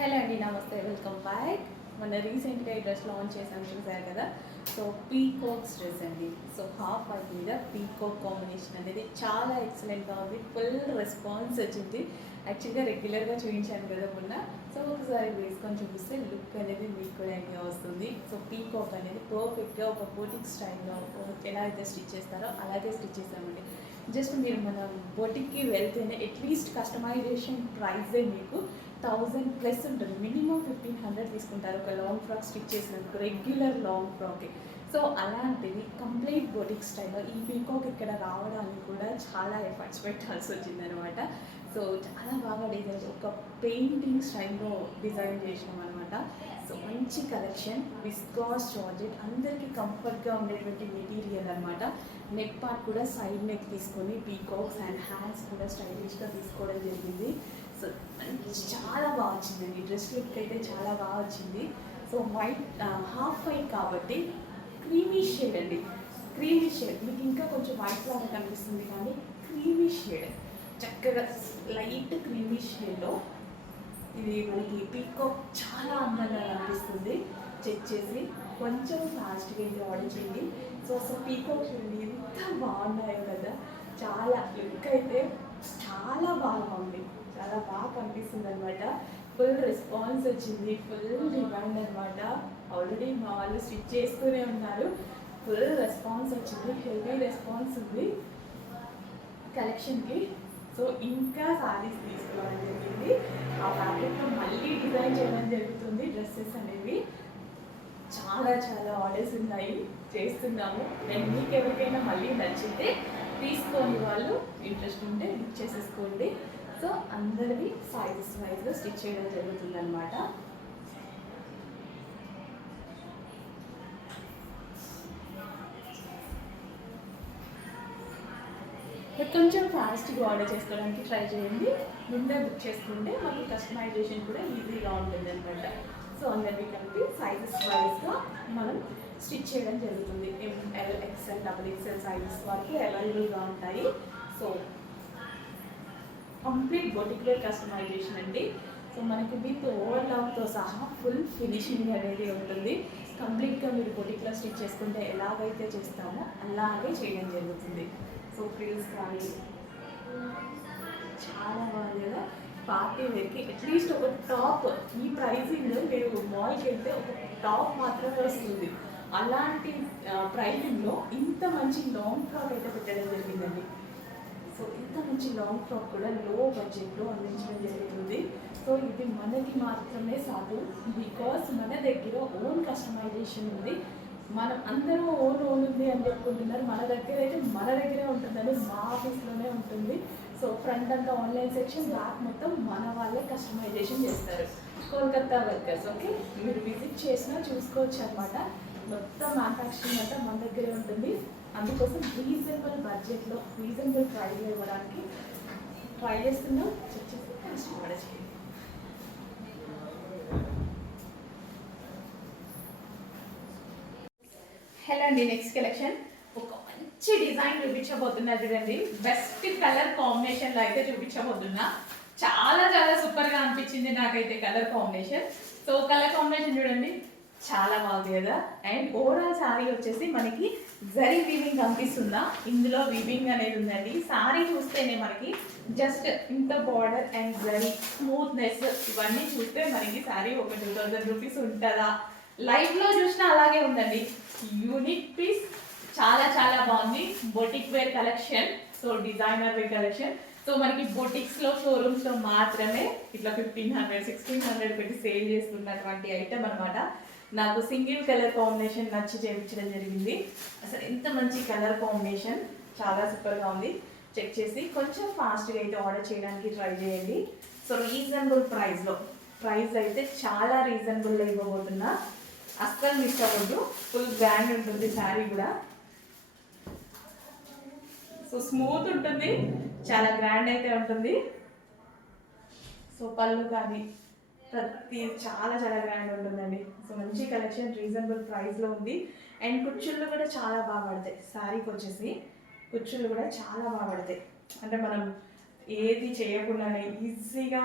Hello అండి, నమస్తే, welcome back. మొన్న రీసెంట్గా ఈ డ్రెస్ లాంచ్ చేసాను, చూసారు కదా. సో పీకాక్స్ డ్రెస్ అండి. సో హాఫ్ వైట్ మీద పీకాక్ కాంబినేషన్ అనేది చాలా ఎక్సలెంట్గా ఉంది. ఫుల్ రెస్పాన్స్ వచ్చింది. యాక్చువల్గా రెగ్యులర్గా చూపించాను కదా మొన్న. సో ఒకసారి వేసుకొని చూపిస్తే లుక్ అనేది మీకు కూడా ఐడియా వస్తుంది. సో పీకాక్ అనేది పర్ఫెక్ట్గా ఒక బోటిక్ స్టైల్లో ఎలా అయితే స్టిచ్ చేస్తారో అలాగే స్టిచ్ చేసామండి. జస్ట్ మీరు మన బోటిక్కి వెళ్తేనే అట్లీస్ట్ కస్టమైజేషన్ ప్రైజే మీకు 1000+ ఉంటుంది. మినిమం 1500 తీసుకుంటారు ఒక లాంగ్ ఫ్రాక్ స్టిచ్ చేసినందుకు, రెగ్యులర్ లాంగ్ ఫ్రాక్కి. సో అలాంటిది కంప్లీట్ బొటిక్ స్టైల్లో ఈ పీకాక్ ఇక్కడ రావడానికి కూడా చాలా ఎఫర్ట్స్ పెట్టాల్సి వచ్చిందనమాట. సో చాలా బాగా డిజైన్, ఒక పెయింటింగ్ స్టైల్లో డిజైన్ చేసినాం అనమాట. సో మంచి కలెక్షన్, విస్కాస్ జార్జెట్, అందరికీ కంఫర్ట్గా ఉండేటువంటి మెటీరియల్ అనమాట. నెక్ పార్ట్ కూడా సైడ్ నెక్ తీసుకొని పీకాక్స్ అండ్ హ్యాండ్స్ కూడా స్టైలిష్గా తీసుకోవడం జరిగింది. సో చాలా బాగా వచ్చిందండి. డ్రెస్ లుక్ అయితే చాలా బాగా వచ్చింది. సో వైట్, హాఫ్ వైట్ కాబట్టి క్రీమీ షేడ్ అండి. క్రీమీ షేడ్ మీకు ఇంకా కొంచెం వైట్ లాగా కనిపిస్తుంది, కానీ క్రీమీ షేడ్ చక్కగా లైట్ క్రీమీ షేడ్లో ఇది మనకి పీకాక్ చాలా అందంగా కనిపిస్తుంది. చెక్ చేసి కొంచెం ఫాస్ట్గా అయితే ఆర్డర్ చేయండి. సో అసలు పీకాక్ చూడండి ఎంత బాగున్నాయో కదా. చాలా లుక్ అయితే చాలా బాగా ఉంది, చాలా బాగా కనిపిస్తుంది అనమాట. ఫుల్ రెస్పాన్స్ వచ్చింది, ఫుల్ డిమాండ్ అనమాట. ఆల్రెడీ మా వాళ్ళు స్టిచ్ చేస్తూనే ఉన్నారు. ఫుల్ రెస్పాన్స్ వచ్చింది, హెవీ రెస్పాన్స్ ఉంది కలెక్షన్కి. సో ఇంకా సారీస్ తీసుకోవడం జరిగింది. ఆ ఫ్యాబ్రిక్లో మళ్ళీ డిజైన్ చేయడం జరుగుతుంది డ్రెస్సెస్ అనేవి. చాలా చాలా ఆర్డర్స్ ఉన్నాయి, చేస్తున్నాము. నేను మీకు ఎవరికైనా మళ్ళీ నచ్చితే తీసుకోని వాళ్ళు ఇంట్రెస్ట్ ఉంటే బుక్ చేసేసుకోండి. సో అందరివి సైజెస్ వైజ్గా స్టిచ్ చేయడం జరుగుతుందన్నమాట. కొంచెం ఫాస్ట్గా ఆర్డర్ చేసుకోవడానికి ట్రై చేయండి. ముందే బుక్ చేసుకుంటే మాకు కస్టమైజేషన్ కూడా ఈజీగా ఉంటుంది అనమాట. సో అందరివి కలిపి సైజెస్ వైజ్గా మనం స్టిచ్ చేయడం జరుగుతుంది. ML, XL, XXL సైజెస్ వరకు అవైలబుల్గా ఉంటాయి. So complete boutique wear customization అండి. సో మనకి విత్ ఓవర్లాక్తో సహా ఫుల్ ఫినిషింగ్ అనేది ఉంటుంది. కంప్లీట్గా మీరు బొటిక్లో స్టిచ్ చేసుకుంటే ఎలాగైతే చేస్తామో అలాగే చేయడం జరుగుతుంది. సో ఫ్రిల్స్ కానీ చాలా బాగుంది కదా. పార్టీ వేర్కి అట్లీస్ట్ ఒక టాప్, ఈ ప్రైజింగ్ మీరు మాల్కి వెళ్తే ఒక టాప్ మాత్రమే వస్తుంది. అలాంటి ప్రైజింగ్లో ఇంత మంచి లాంగ్ ఫ్రాక్ అయితే పెట్టడం జరిగిందండి. సో ఇంత మంచి లాంగ్ ఫ్రాక్ కూడా లో బడ్జెట్లో అందించడం జరుగుతుంది. సో ఇది మనకి మాత్రమే సాధు, బికాస్ మన దగ్గర ఓన్ కస్టమైజేషన్ ఉంది. మనం అందరూ ఓన్ ఉంది అని చెప్పుకుంటున్నారు. మన దగ్గర అయితే మన దగ్గరే ఉంటుందండి, మా ఆఫీస్లోనే ఉంటుంది. సో ఫ్రంట్ అంతా ఆన్లైన్ సెక్షన్, బ్యాక్ మొత్తం మన వాళ్ళే కస్టమైజేషన్ చేస్తారు, కోల్కతా వర్కర్స్. ఓకే, మీరు విజిట్ చేసినా చూసుకోవచ్చు అనమాట. మొత్తం మ్యానుఫ్యాక్చరింగ్ అంతా మన దగ్గరే ఉంటుంది. అందుకోసం రీజనబుల్ బడ్జెట్లో రీజనబుల్ ప్రైస్లో ఇవ్వడానికి ట్రై చేస్తున్నాం. చెక్ చేసి కస్టమైజ్ చేయండి. హలో అండి, నెక్స్ట్ కలెక్షన్ ఒక మంచి డిజైన్ చూపించబోతున్నా. చూడండి, బెస్ట్ కలర్ కాంబినేషన్లో అయితే చూపించబోతున్నా. చాలా చాలా సూపర్గా అనిపించింది నాకైతే colour combination. So colour combination చూడండి, చాలా బాగుంది కదా. అండ్ ఓవరాల్ శారీ వచ్చేసి మనకి జరీ వీవింగ్ కనిపిస్తుందా, ఇందులో వీవింగ్ అనేది ఉందండి. శారీ చూస్తేనే మనకి జస్ట్ ఇంత బార్డర్ అండ్ జరీ స్మూత్నెస్ ఇవన్నీ చూస్తే మనకి శారీ ఒక 2000 రూపీస్ ఉంటుందా. లైవ్లో చూసినా అలాగే ఉందండి. యూనిక్ పీస్, చాలా చాలా బాగుంది. Boutique wear collection, so designer wear collection. So మనకి బొటిక్స్లో షోరూమ్స్లో మాత్రమే ఇట్లా 1500, 1600 పెట్టి సేల్ చేస్తున్నటువంటి ఐటమ్ అనమాట. నాకు సింగిల్ కలర్ కాంబినేషన్ నచ్చి చేయించడం జరిగింది. అసలు ఎంత మంచి కలర్ కాంబినేషన్, చాలా సూపర్గా ఉంది. చెక్ చేసి కొంచెం ఫాస్ట్గా అయితే ఆర్డర్ చేయడానికి ట్రై చేయండి. సో రీజనబుల్ ప్రైస్లో, ప్రైస్ అయితే చాలా రీజనబుల్లో ఇవ్వబోతున్నా, అస్సలు మిస్ అవ్వద్దు. ఫుల్ గ్రాండ్ ఉంటుంది శారీ కూడా. సో స్మూత్ ఉంటుంది, చాలా గ్రాండ్ అయితే ఉంటుంది. సో పళ్ళు కానీ ప్రతి చాలా చాలా గ్రాండ్ ఉంటుందండి. సో మంచి కలెక్షన్ రీజనబుల్ ప్రైస్లో ఉంది. అండ్ కుచ్చుళ్ళు కూడా చాలా బాగా పడతాయి. శారీకి వచ్చేసి కుచ్చుళ్ళు కూడా చాలా బాగా పడతాయి. అంటే మనం ఏది చేయకుండానే ఈజీగా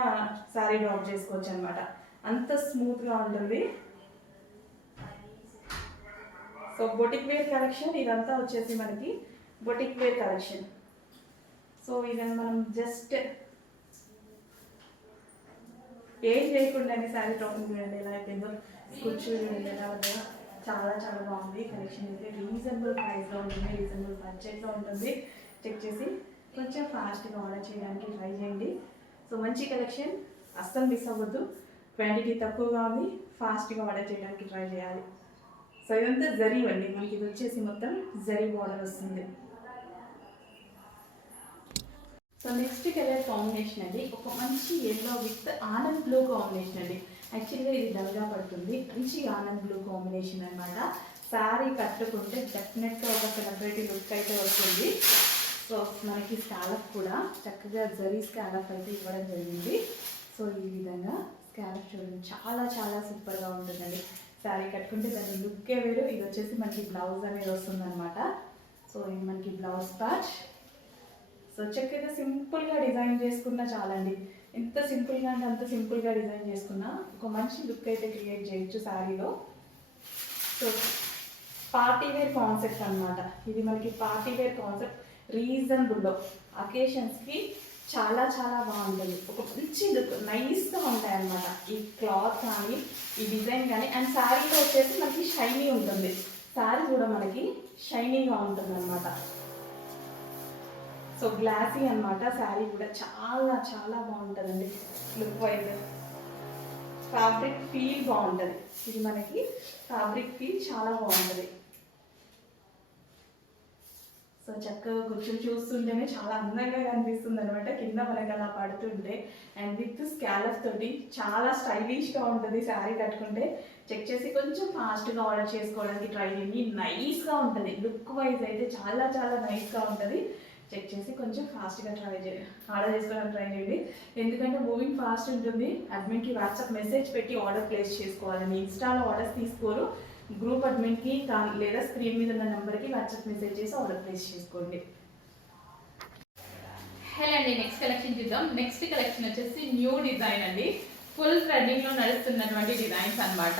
శారీ డ్రాప్ చేసుకోవచ్చు అనమాట. అంత స్మూత్గా ఉంటుంది. సో బొటిక్ వేర్ కలెక్షన్ ఇదంతా వచ్చేసి మనకి బొటిక్ వేర్ కలెక్షన్. సో ఇదని మనం జస్ట్ ఏం చేయకుండానే శారీ టాపింగ్ చూడండి ఎలా అయిపోయిందో, కూర్చు చూడండి ఎలా ఉందో. చాలా చాలా బాగుంది కలెక్షన్. అయితే రీజనబుల్ ప్రైస్లో ఉంటుంది, రీజనబుల్ బడ్జెట్లో ఉంటుంది. చెక్ చేసి కొంచెం ఫాస్ట్గా ఆర్డర్ చేయడానికి ట్రై చేయండి. సో మంచి కలెక్షన్, అస్సలు మిస్ అవ్వద్దు. క్వాంటిటీ తక్కువగా ఉంది, ఫాస్ట్గా ఆర్డర్ చేయడానికి ట్రై చేయాలి. సో ఇదంతా జరీ అండి, మనకి ఇది వచ్చేసి మొత్తం జరీ బార్డర్ వస్తుంది. సో నెక్స్ట్ కలర్ కాంబినేషన్ అండి, ఒక మంచి yellow with Anand blue combination అండి. యాక్చువల్గా ఇది డల్గా పడుతుంది, మంచి ఆనంద్ బ్లూ కాంబినేషన్ అనమాట. శారీ కట్టుకుంటే డెఫినెట్గా ఒక సెలబ్రిటీ లుక్ అయితే వస్తుంది. సో మనకి స్కాలప్ కూడా చక్కగా జరీ స్కాలప్ అయితే ఇవ్వడం జరిగింది. సో ఈ విధంగా స్కాలప్ చూడండి, చాలా చాలా సూపర్గా ఉంటుందండి. శారీ కట్టుకుంటే దాని లుక్కే వేరు. ఇది వచ్చేసి మనకి బ్లౌజ్ అనేది వస్తుంది అనమాట. సో ఇది మనకి బ్లౌజ్ పార్ట్. సో చక్కగా సింపుల్గా డిజైన్ చేసుకున్నా చాలండి. ఎంత సింపుల్గా అంటే అంత సింపుల్గా డిజైన్ చేసుకున్నా ఒక మంచి లుక్ అయితే క్రియేట్ చేయొచ్చు శారీలో. సో పార్టీ వేర్ కాన్సెప్ట్ అనమాట ఇది, మనకి పార్టీ వేర్ కాన్సెప్ట్. రీజనబుల్లో అకేషన్స్కి చాలా చాలా బాగుంటుంది. ఒక మంచి లుక్ నైస్గా ఉంటాయి అన్నమాట ఈ క్లాత్ కానీ ఈ డిజైన్ కానీ. అండ్ శారీలో వచ్చేసి మనకి షైనీ ఉంటుంది, శారీ కూడా మనకి షైనీగా ఉంటుంది అనమాట. సో గ్లాసీ అనమాట శారీ కూడా, చాలా చాలా బాగుంటుందండి లుక్ వైజ్. ఫ్యాబ్రిక్ ఫీల్ బాగుంటుంది, ఇది మనకి ఫ్యాబ్రిక్ ఫీల్ చాలా బాగుంటుంది. సో చక్కగా కూర్చొని చూస్తుంటేనే చాలా అందంగా కనిపిస్తుంది అనమాట, కింద మనకి అలా పడుతుంటే. అండ్ విత్ స్కాలప్ తోటి చాలా స్టైలిష్గా ఉంటుంది శారీ కట్టుకుంటే. చెక్ చేసి కొంచెం ఫాస్ట్గా ఆర్డర్ చేసుకోవడానికి ట్రై చేయండి. నైస్గా ఉంటుంది, లుక్ వైజ్ అయితే చాలా చాలా నైస్గా ఉంటుంది. చెక్ చేసి కొంచెం ఫాస్ట్గా ఆర్డర్ చేసుకోవడానికి ట్రై చేయండి. ఎందుకంటే మూవింగ్ ఫాస్ట్ ఉంటుంది. అడ్మిన్కి వాట్సాప్ మెసేజ్ పెట్టి ఆర్డర్ ప్లేస్ చేసుకోవాలి. మీ ఇన్స్టాలో ఆర్డర్స్ తీసుకోరు, గ్రూప్ అడ్మిన్కి లేదా స్క్రీన్ మీద ఉన్న నెంబర్కి వాట్సాప్ మెసేజ్ చేసి ఆర్డర్ ప్లేస్ చేసుకోండి. హలో అండి, నెక్స్ట్ కలెక్షన్ చూద్దాం. నెక్స్ట్ కలెక్షన్ వచ్చేసి న్యూ డిజైన్ అండి, ఫుల్ ట్రెండింగ్లో నడుస్తున్నటువంటి డిజైన్స్ అనమాట.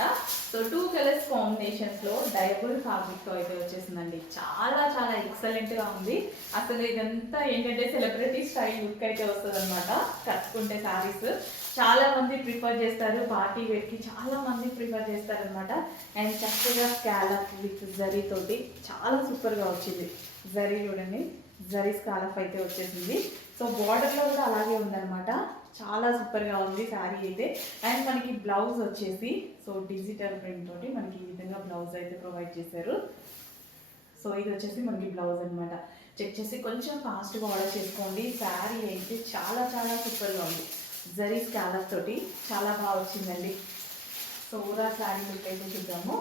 సో 2 కలర్స్ కాంబినేషన్స్లో డైబుల్ ఫ్యాబ్రిక్తో అయితే వచ్చేసిందండి. చాలా చాలా ఎక్సలెంట్గా ఉంది. అసలు ఇదంతా ఏంటంటే సెలబ్రిటీ స్టైల్ లుక్ అయితే వస్తుంది అనమాట కట్టుకుంటే శారీస్. చాలా మంది ప్రిఫర్ చేస్తారు, పార్టీ వేర్కి చాలా మంది ప్రిఫర్ చేస్తారనమాట. అండ్ చక్కగా స్కాలప్ విత్ జరీ తోటి చాలా సూపర్గా వచ్చింది. జరీ చూడండి, జరీ స్కాలప్ అయితే వచ్చేసింది. సో బార్డర్లో కూడా అలాగే ఉందన్నమాట, చాలా సూపర్గా ఉంది శారీ అయితే. అండ్ మనకి బ్లౌజ్ వచ్చేసి సో డిజిటల్ ప్రింట్ తోటి మనకి ఈ విధంగా బ్లౌజ్ అయితే ప్రొవైడ్ చేశారు. సో ఇది వచ్చేసి మనకి బ్లౌజ్ అనమాట. చెక్ చేసి కొంచెం ఫాస్ట్గా ఆర్డర్ చేసుకోండి. శారీ అయితే చాలా చాలా సూపర్గా ఉంది, జరీ స్కాలప్ తోటి చాలా బాగా వచ్చిందండి. సో ఊరా శారీ లుక్ అయితే చూద్దాము.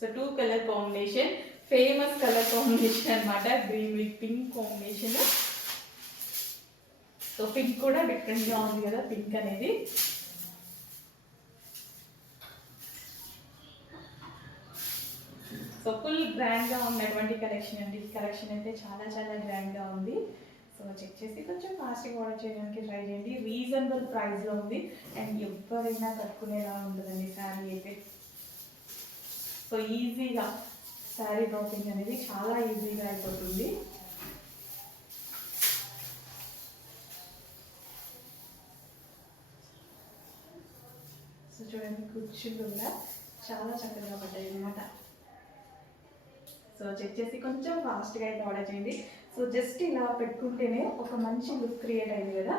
So 2 colour combination, famous colour combination అనమాట, green with pink combination. So pink కూడా డిఫరెంట్గా ఉంది కదా పింక్ అనేది. సో ఫుల్ గ్రాండ్గా ఉన్నటువంటి కలెక్షన్ అండి. కలెక్షన్ అయితే చాలా చాలా గ్రాండ్గా ఉంది. సో చెక్ చేసి కొంచెం ఫాస్ట్గా ఆర్డర్ చేయడానికి ట్రై చేయండి. రీజనబుల్ ప్రైస్లో ఉంది అండ్ ఎవరైనా కట్టుకునేలా ఉంటుందండి శారీ అయితే. సో ఈజీగా శారీ డ్రాపింగ్ అనేది చాలా ఈజీగా అయిపోతుంది. సో చూడండి కుర్చీలు కూడా చాలా చక్కగా పడ్డాయి అనమాట. సో చెక్ చేసి కొంచెం ఫాస్ట్గా అయితే ఆర్డర్ చేయండి. సో జస్ట్ ఇలా పెట్టుకుంటేనే ఒక మంచి లుక్ క్రియేట్ అయింది కదా,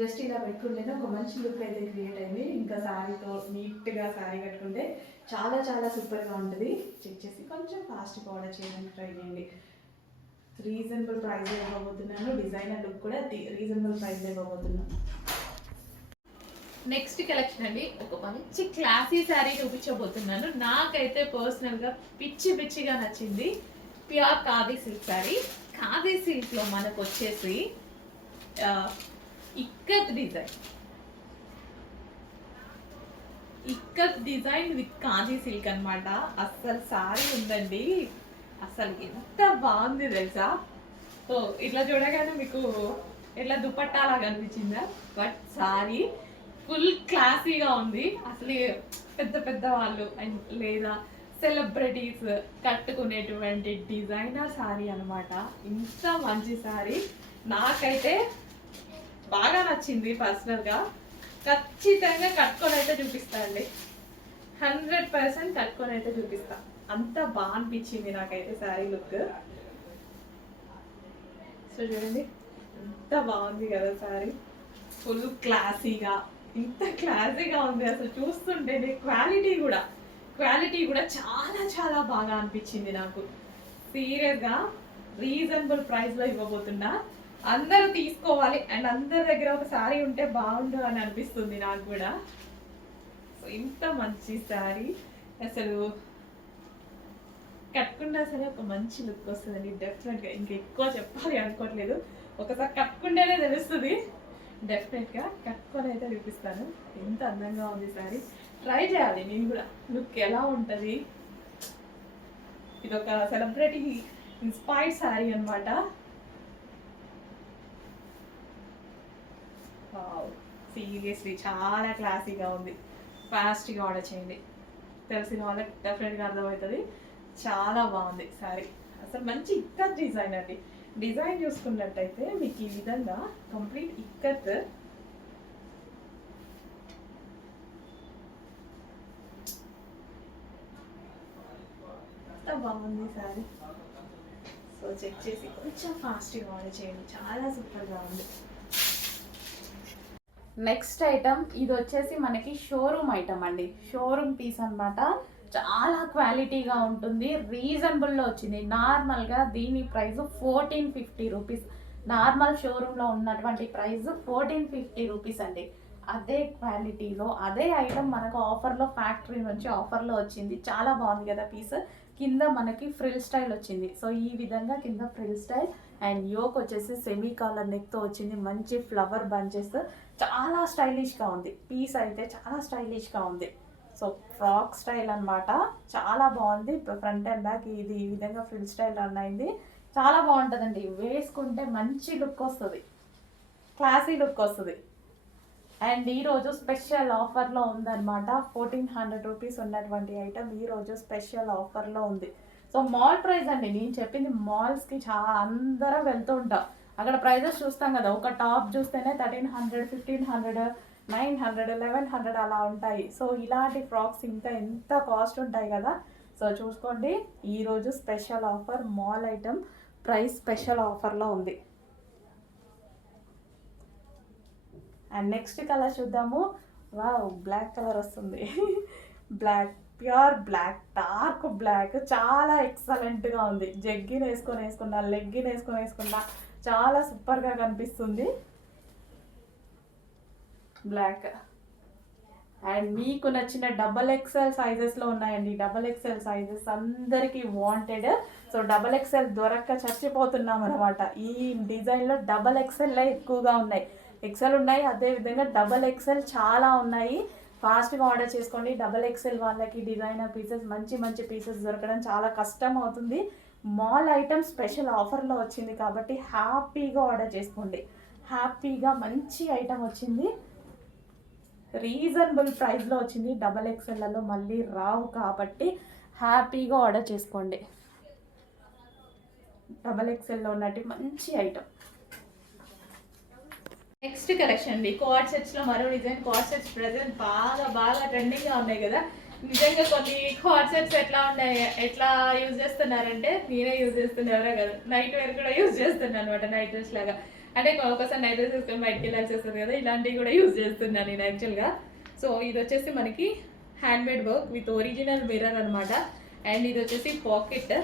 జస్ట్ ఇలా పెట్టుకుంటేనే ఒక మంచి లుక్ అయితే క్రియేట్ అయింది. ఇంకా శారీతో నీట్గా శారీ కట్టుకుంటే చాలా చాలా సూపర్గా ఉంటుంది. చెక్ చేసి కొంచెం ఫాస్ట్గా ఆర్డర్ చేయడానికి ట్రై చేయండి. రీజనబుల్ ప్రైస్ ఇవ్వబోతున్నాను, డిజైనర్ లుక్ కూడా రీజనబుల్ ప్రైస్ ఇవ్వబోతున్నాను. నెక్స్ట్ కలెక్షన్ అండి, ఒక మంచి క్లాసీ శారీ చూపించబోతున్నాను. నాకైతే పర్సనల్గా పిచ్చిగా నచ్చింది. Pure khadi silk sari. ఖాదీ సిల్క్లో మనకు వచ్చేసి ikat design with khadi silk అనమాట. అస్సలు శారీ ఉందండి, అసలు ఎంత బాగుంది తెలుసా. సో ఇట్లా చూడగానే మీకు ఇట్లా దుపట్టాలా కనిపించిందా, బట్ సారీ ఫుల్ క్లాసీగా ఉంది. అసలు పెద్ద పెద్ద వాళ్ళు అండ్ లేదా సెలబ్రిటీస్ కట్టుకునేటువంటి డిజైనర్ శారీ అనమాట. ఇంత మంచి శారీ నాకైతే బాగా నచ్చింది పర్సనల్గా. ఖచ్చితంగా కట్టుకొని అయితే చూపిస్తా అండి, 100% కట్టుకొని అయితే చూపిస్తా. అంత బాగా అనిపించింది నాకైతే శారీ లుక్. సో చూడండి ఎంత బాగుంది కదా శారీ, ఫుల్ క్లాసీగా, ఇంత క్లాసీగా ఉంది అసలు చూస్తుంటేనే. క్వాలిటీ కూడా చాలా చాలా బాగా అనిపించింది నాకు. సీరియస్గా రీజనబుల్ ప్రైస్లో ఇవ్వబోతున్నా, అందరూ తీసుకోవాలి అండ్ అందరి దగ్గర ఒక శారీ ఉంటే బాగుండు అని అనిపిస్తుంది నాకు కూడా. సో ఇంత మంచి శారీ అసలు కట్టుకున్నా సరే ఒక మంచి లుక్ వస్తుందండి డెఫినెట్గా. ఇంకెక్కువ చెప్పాలి అనుకోవట్లేదు, ఒకసారి కట్టుకుంటేనే తెలుస్తుంది. డెఫినెట్గా కట్టుకొని అయితే చూపిస్తాను. ఎంత అందంగా ఉంది శారీ, ట్రై చేయాలి నేను కూడా లుక్ ఎలా ఉంటుంది. ఇది ఒక సెలబ్రిటీ ఇన్స్పైర్డ్ శారీ అనమాట. సీరియస్లీ చాలా క్లాసీగా ఉంది. ఫాస్ట్గా ఆర్డర్ చేయండి, తెలిసిన వాళ్ళకి డెఫినెట్గా అర్థమవుతుంది. చాలా బాగుంది శారీ, అసలు మంచి ఇక్కత్ డిజైన్ అండి. డిజైన్ చూసుకున్నట్టయితే మీకు ఈ విధంగా కంప్లీట్ ఇక్కత్, ఎంత బాగుంది శారీ. సో చెక్ చేసి కొంచెం ఫాస్ట్గా ఆర్డర్ చేయండి, చాలా సూపర్గా ఉంది. నెక్స్ట్ ఐటమ్ ఇది వచ్చేసి మనకి షోరూమ్ ఐటమ్ అండి, షోరూమ్ పీస్ అనమాట. చాలా క్వాలిటీగా ఉంటుంది, రీజనబుల్లో వచ్చింది. నార్మల్గా దీని ప్రైస్ 1450 రూపీస్. నార్మల్ షోరూంలో ఉన్నటువంటి ప్రైస్ 1450 రూపీస్ అండి. అదే క్వాలిటీలో అదే ఐటమ్ మనకు ఆఫర్లో, ఫ్యాక్టరీ నుంచి ఆఫర్లో వచ్చింది. చాలా బాగుంది కదా పీస్. కింద మనకి ఫ్రిల్ స్టైల్ వచ్చింది. సో ఈ విధంగా కింద ఫ్రిల్ స్టైల్ అండ్ యోక్ వచ్చేసి సెమీ కాలర్ నెక్తో వచ్చింది. మంచి ఫ్లవర్ బంచెస్, చాలా స్టైలిష్గా ఉంది పీస్ అయితే, చాలా స్టైలిష్గా ఉంది. సో ఫ్రాక్ స్టైల్ అనమాట, చాలా బాగుంది. ఫ్రంట్ అండ్ బ్యాక్ ఇది ఈ విధంగా ఫ్రిల్ స్టైల్ రన్ అయింది. చాలా బాగుంటుందండి, వేసుకుంటే మంచి లుక్ వస్తుంది, క్లాసీ లుక్ వస్తుంది. అండ్ ఈరోజు స్పెషల్ ఆఫర్లో ఉందన్నమాట. 1400 రూపీస్ ఉన్నటువంటి ఐటమ్ ఈరోజు స్పెషల్ ఆఫర్లో ఉంది. సో మాల్ ప్రైస్ అండి, నేను చెప్పింది మాల్స్కి చాలా అందరం వెళ్తూ ఉంటాం, అక్కడ ప్రైజెస్ చూస్తాం కదా. ఒక టాప్ చూస్తేనే 1300, 1500, 900, 1100 అలా ఉంటాయి. సో ఇలాంటి ఫ్రాక్స్ ఇంకా ఎంత కాస్ట్ ఉంటాయి కదా. సో చూసుకోండి, ఈరోజు special offer mall item price special ఆఫర్లో ఉంది. అండ్ నెక్స్ట్ కలర్ చూద్దాము. వావ్, బ్లాక్ కలర్ వస్తుంది. Black, pure black, dark black, చాలా ఎక్సలెంట్గా ఉంది. జగ్గిన్ వేసుకున్నా, లెగ్గిన్ వేసుకున్నా చాలా సూపర్గా కనిపిస్తుంది బ్లాక్. అండ్ మీకు నచ్చిన XXL సైజెస్లో ఉన్నాయండి. XXL సైజెస్ అందరికీ వాంటెడ్. సో XXL దొరక్క చచ్చిపోతున్నాం అనమాట. ఈ డిజైన్లో XXL ఎక్కువగా ఉన్నాయి, ఎక్సెల్ ఉన్నాయి, అదేవిధంగా XXL చాలా ఉన్నాయి. ఫాస్ట్గా ఆర్డర్ చేసుకోండి. XXL వాళ్ళకి డిజైనర్ పీసెస్, మంచి మంచి పీసెస్ దొరకడం చాలా కష్టం అవుతుంది. మాల్ ఐటమ్ స్పెషల్ ఆఫర్లో వచ్చింది కాబట్టి హ్యాపీగా ఆర్డర్ చేసుకోండి. హ్యాపీగా మంచి ఐటమ్ వచ్చింది, రీజనబుల్ ప్రైస్లో వచ్చింది. XXLలో మళ్ళీ రావు కాబట్టి హ్యాపీగా ఆర్డర్ చేసుకోండి. XXLలో ఉన్నట్టు మంచి ఐటమ్. నెక్స్ట్ కలెక్షన్ అండి, కార్డ్ సెట్స్లో మరో డిజైన్. కార్డ్ సెట్స్ ప్రెసెంట్ బాగా ట్రెండింగ్గా ఉన్నాయి కదా. నిజంగా కొన్ని కార్డ్ సెట్స్ ఎట్లా యూజ్ చేస్తున్నారంటే, నేనే యూజ్ చేస్తున్నారా కదా, నైట్ వేర్ కూడా యూజ్ చేస్తున్నాను అనమాట. నైట్ డ్రెస్ లాగా, అంటే ఒకసారి నైట్ డ్రెస్ వేసుకొని బయటకి వెళ్ళాల్సి వస్తుంది కదా, ఇలాంటివి కూడా యూజ్ చేస్తున్నాను నేను యాక్చువల్గా. సో ఇది వచ్చేసి మనకి handmade work with original mirror అనమాట. అండ్ ఇది వచ్చేసి పాకెట్.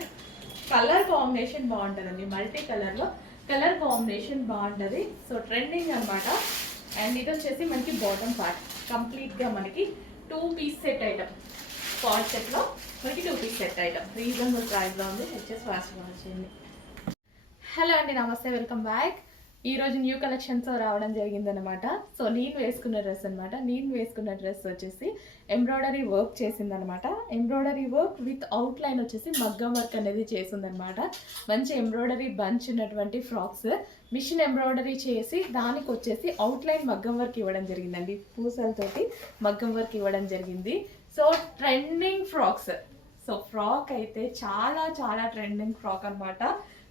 కలర్ కాంబినేషన్ బాగుంటుందండి, మల్టీ కలర్లో కలర్ కాంబినేషన్ బాగుంటుంది. సో ట్రెండింగ్ అనమాట. అండ్ ఇది వచ్చేసి మనకి బాటమ్ పార్ట్ కంప్లీట్గా మనకి 2 పీస్ సెట్ ఐటమ్. కార్డ్ సెట్లో మనకి 2 పీస్ సెట్ ఐటమ్ రీజనబుల్ ప్రైస్లో ఉంది. వచ్చేసి ఫాస్ట్గా వచ్చేయండి. హలో అండి, నమస్తే, వెల్కమ్ బ్యాక్. ఈరోజు న్యూ కలెక్షన్తో రావడం జరిగిందనమాట. సో నేను వేసుకున్న డ్రెస్ అనమాట. నేను వేసుకున్న డ్రెస్ వచ్చేసి ఎంబ్రాయిడరీ వర్క్ చేసిందనమాట. ఎంబ్రాయిడరీ వర్క్ విత్ అవుట్లైన్ వచ్చేసి మగ్గం వర్క్ అనేది చేసిందనమాట. మంచి ఎంబ్రాయిడరీ బంచ్ ఉన్నటువంటి ఫ్రాక్స్ మిషన్ ఎంబ్రాయిడరీ చేసి దానికి వచ్చేసి అవుట్లైన్ మగ్గం వర్క్ ఇవ్వడం జరిగిందండి. పూసలతోటి మగ్గం వర్క్ ఇవ్వడం జరిగింది. So trending frocks. So frock అయితే చాలా చాలా ట్రెండింగ్ ఫ్రాక్ అనమాట.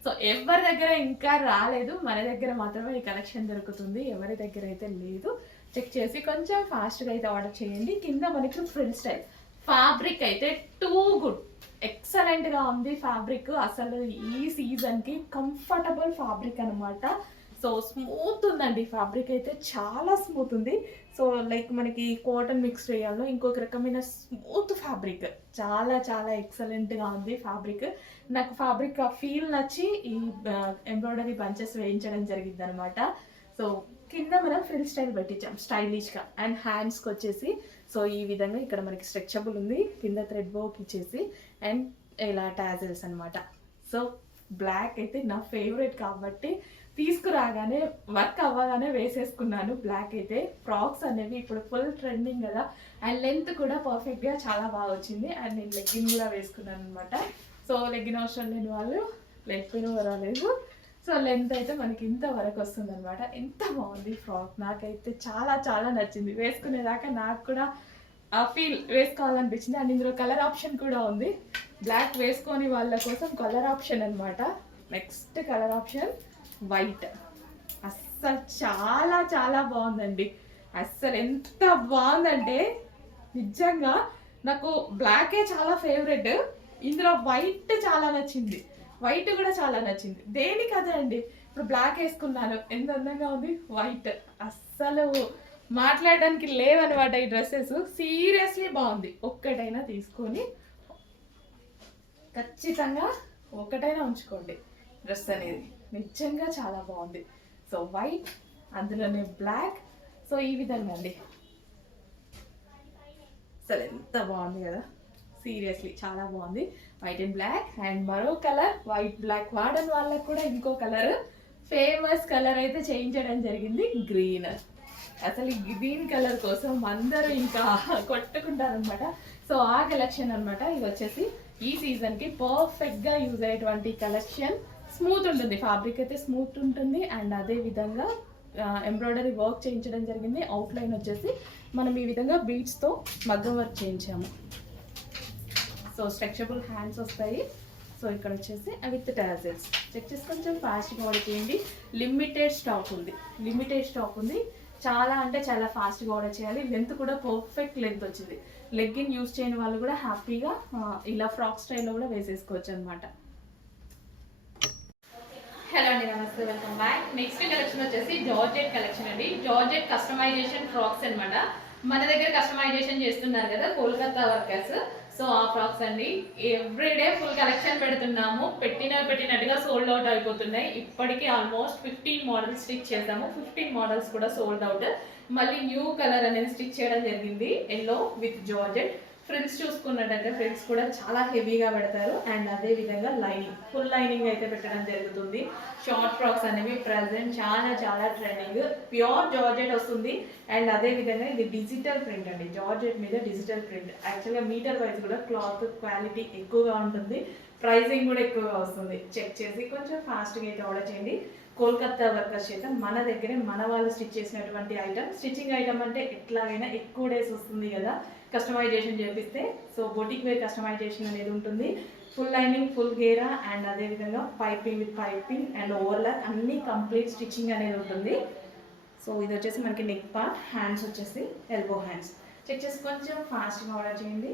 సో ఎవరి దగ్గర ఇంకా రాలేదు, మన దగ్గర మాత్రమే ఈ కలెక్షన్ దొరుకుతుంది. ఎవరి దగ్గర అయితే లేదు చెక్ చేసి కొంచెం ఫాస్ట్గా అయితే ఆర్డర్ చేయండి. కింద మనకి ఫ్రిల్ స్టైల్ ఫ్యాబ్రిక్ అయితే టూ గుడ్, ఎక్సలెంట్గా ఉంది ఫ్యాబ్రిక్. అసలు ఈ సీజన్కి కంఫర్టబుల్ ఫ్యాబ్రిక్ అనమాట. సో స్మూత్ ఉందండి ఫ్యాబ్రిక్ అయితే, చాలా స్మూత్ ఉంది. సో లైక్ మనకి కాటన్ మిక్స్ చేయాలో ఇంకొక రకమైన స్మూత్ ఫ్యాబ్రిక్, చాలా చాలా ఎక్సలెంట్గా ఉంది ఫ్యాబ్రిక్. నాకు ఫ్యాబ్రిక్ ఫీల్ నచ్చి ఈ ఎంబ్రాయిడరీ బంచెస్ వేయించడం జరిగింది అనమాట. సో కింద మనం ఫ్రిల్ స్టైల్ పెట్టించాం స్టైలిష్గా. అండ్ హ్యాండ్స్కి వచ్చేసి సో ఈ విధంగా ఇక్కడ మనకి స్ట్రెచబుల్ ఉంది, కింద థ్రెడ్ వర్క్ ఇచ్చేసి అండ్ ఇలా టాజిల్స్ అనమాట. సో బ్లాక్ అయితే నా ఫేవరెట్ కాబట్టి తీసుకురాగానే వర్క్ అవ్వగానే వేసేసుకున్నాను. బ్లాక్ అయితే ఫ్రాక్స్ అనేవి ఇప్పుడు ఫుల్ ట్రెండింగ్ కదా, అండ్ లెంత్ కూడా పర్ఫెక్ట్గా చాలా బాగా వచ్చింది. అండ్ నేను లెగ్గిన్ కూడా వేసుకున్నాను అనమాట. సో లెగ్గిన్ అవసరం లేని వాళ్ళు లేకపోయినా పర్వాలేదు. సో లెంత్ అయితే మనకి ఇంత వరకు వస్తుంది అనమాట. ఎంత బాగుంది ఫ్రాక్, నాకైతే చాలా చాలా నచ్చింది. వేసుకునేదాకా నాకు కూడా ఆ ఫీల్ వేసుకోవాలనిపించింది. అండ్ ఇందులో కలర్ ఆప్షన్ కూడా ఉంది. బ్లాక్ వేసుకొని వాళ్ళ కోసం కలర్ ఆప్షన్ అనమాట. Next colour option white. అస్సలు చాలా చాలా బాగుందండి. అస్సలు ఎంత బాగుందంటే నిజంగా నాకు బ్లాకే చాలా ఫేవరెట్, ఇందులో వైట్ చాలా నచ్చింది. వైట్ కూడా చాలా నచ్చింది. దేనికి అదే అండి, ఇప్పుడు బ్లాక్ వేసుకున్నాను ఎంత అందంగా ఉంది. వైట్ అస్సలు మాట్లాడడానికి లేవన్నమాట ఈ డ్రెస్సెస్. సీరియస్లీ బాగుంది. ఒక్కటైనా తీసుకొని ఖచ్చితంగా ఒకటైనా ఉంచుకోండి డ్రెస్ అనేది, నిజంగా చాలా బాగుంది. సో వైట్ అందులోనే బ్లాక్. సో ఈ విధంగా అండి, అసలు ఎంత బాగుంది కదా, సీరియస్లీ చాలా బాగుంది. White and black. అండ్ మరో కలర్ వైట్ బ్లాక్ వాడని వాళ్ళకి కూడా ఇంకో కలర్, ఫేమస్ కలర్ అయితే చేయించడం జరిగింది, గ్రీన్. అసలు ఈ గ్రీన్ కలర్ కోసం అందరూ ఇంకా కొట్టుకుంటారనమాట. సో ఆ కలెక్షన్ అనమాట. ఇది వచ్చేసి ఈ సీజన్కి పర్ఫెక్ట్గా యూజ్ అయ్యేటువంటి కలెక్షన్. స్మూత్ ఉంటుంది ఫ్యాబ్రిక్ అయితే, స్మూత్ ఉంటుంది. అండ్ అదే విధంగా ఎంబ్రాయిడరీ వర్క్ చేయించడం జరిగింది. అవుట్లైన్ వచ్చేసి మనం ఈ విధంగా బీడ్స్తో మగ్గం వర్క్ చేయించాము. సో స్ట్రెచబుల్ హ్యాండ్స్ వస్తాయి. సో ఇక్కడ వచ్చేసి విత్ టాజిల్స్. చెక్ చేసి కొంచెం ఫాస్ట్గా ఆర్డర్ చేయండి. లిమిటెడ్ స్టాక్ ఉంది, లిమిటెడ్ స్టాక్ ఉంది. చాలా అంటే చాలా ఫాస్ట్గా ఆర్డర్ చేయాలి. లెంత్ కూడా పర్ఫెక్ట్ లెంత్ వచ్చింది. లెగ్గిన్ యూజ్ చేయని వాళ్ళు కూడా హ్యాపీగా ఇలా ఫ్రాక్ స్టైల్లో కూడా వేసేసుకోవచ్చు అనమాట. హలో అండి, నమస్తే, వెల్కమ్ బ్యాక్. నెక్స్ట్ కలెక్షన్ వచ్చేసి జార్జెట్ కలెక్షన్ అండి. జార్జెట్ కస్టమైజేషన్ ఫ్రాక్స్ అనమాట. మన దగ్గర కస్టమైజేషన్ చేస్తున్నారు కదా కోల్కతా వర్కర్స్. సో ఆ ఫ్రాక్స్ అండి. ఎవ్రీడే ఫుల్ కలెక్షన్ పెడుతున్నాము. పెట్టినట్టుగా సోల్డ్ అవుట్ అయిపోతున్నాయి. ఇప్పటికీ ఆల్మోస్ట్ 15 మోడల్స్ స్టిచ్ చేసాము. 15 మోడల్స్ కూడా సోల్డ్ అవుట్. మళ్ళీ న్యూ కలర్ అనేది స్టిచ్ చేయడం జరిగింది, ఎల్లో విత్ జార్జెట్. ఫ్రిల్స్ చూసుకున్నట్టయితే ఫ్రిల్స్ కూడా చాలా హెవీగా పెడతారు. అండ్ అదే విధంగా లైనింగ్, ఫుల్ లైనింగ్ అయితే పెట్టడం జరుగుతుంది. షార్ట్ ఫ్రాక్స్ అనేవి ప్రజెంట్ చాలా చాలా ట్రెండింగ్. ప్యూర్ జార్జెట్ వస్తుంది. అండ్ అదే విధంగా ఇది డిజిటల్ ప్రింట్ అండి, జార్జెట్ మీద డిజిటల్ ప్రింట్. యాక్చువల్గా మీటర్ వైజ్ కూడా క్లాత్ క్వాలిటీ ఎక్కువగా ఉంటుంది, ప్రైజింగ్ కూడా ఎక్కువగా వస్తుంది. చెక్ చేసి కొంచెం ఫాస్ట్గా అయితే ఆర్డర్ చేయండి. కోల్కతా వర్కర్స్ చేత మన దగ్గరే మన వాళ్ళు స్టిచ్ చేసినటువంటి ఐటమ్. స్టిచ్చింగ్ ఐటమ్ అంటే ఎట్లాగైనా ఎక్కువ డేస్ వస్తుంది కదా కస్టమైజేషన్ చేపిస్తే. సో బొటిక్ వేర్ కస్టమైజేషన్ అనేది ఉంటుంది. Full lining, full Gera, and అదేవిధంగా piping with piping and overlock అన్నీ కంప్లీట్ స్టిచ్చింగ్ అనేది ఉంటుంది. సో ఇది వచ్చేసి మనకి నెక్ పార్ట్. హ్యాండ్స్ వచ్చేసి ఎల్బో హ్యాండ్స్. చెక్ చేసి కొంచెం ఫాస్ట్గా ఆర్డర్ చేయండి.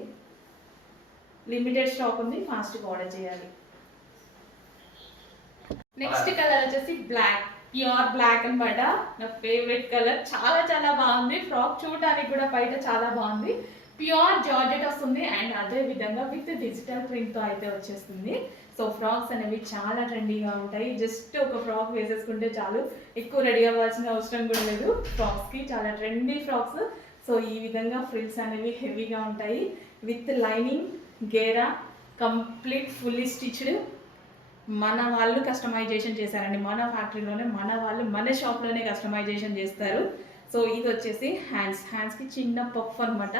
లిమిటెడ్ స్టాక్ ఉంది, ఫాస్ట్గా ఆర్డర్ చేయాలి. నెక్స్ట్ కలర్ వచ్చేసి బ్లాక్, ప్యూర్ బ్లాక్ అనమాట. నా ఫేవరెట్ కలర్, చాలా చాలా బాగుంది. ఫ్రాక్ చూడడానికి కూడా బయట చాలా బాగుంది. ప్యూర్ జార్జెట్ వస్తుంది. అండ్ అదే విధంగా విత్ డిజిటల్ ప్రింట్తో అయితే వచ్చేస్తుంది. సో ఫ్రాక్స్ అనేవి చాలా ట్రెండీగా ఉంటాయి. జస్ట్ ఒక ఫ్రాక్ వేసేసుకుంటే చాలు, ఎక్కువ రెడీ అవ్వాల్సిన అవసరం కూడా లేదు. ఫ్రాక్స్కి చాలా ట్రెండీ ఫ్రాక్స్. సో ఈ విధంగా ఫ్రిల్స్ అనేవి హెవీగా ఉంటాయి. విత్ లైనింగ్, గేరా, కంప్లీట్ ఫుల్లీ స్టిచ్డ్. మన వాళ్ళు కస్టమైజేషన్ చేశారండి. మన ఫ్యాక్టరీలోనే మన వాళ్ళు మన షాప్లోనే కస్టమైజేషన్ చేస్తారు. సో ఇది వచ్చేసి హ్యాండ్స్కి చిన్న పఫ్ అనమాట.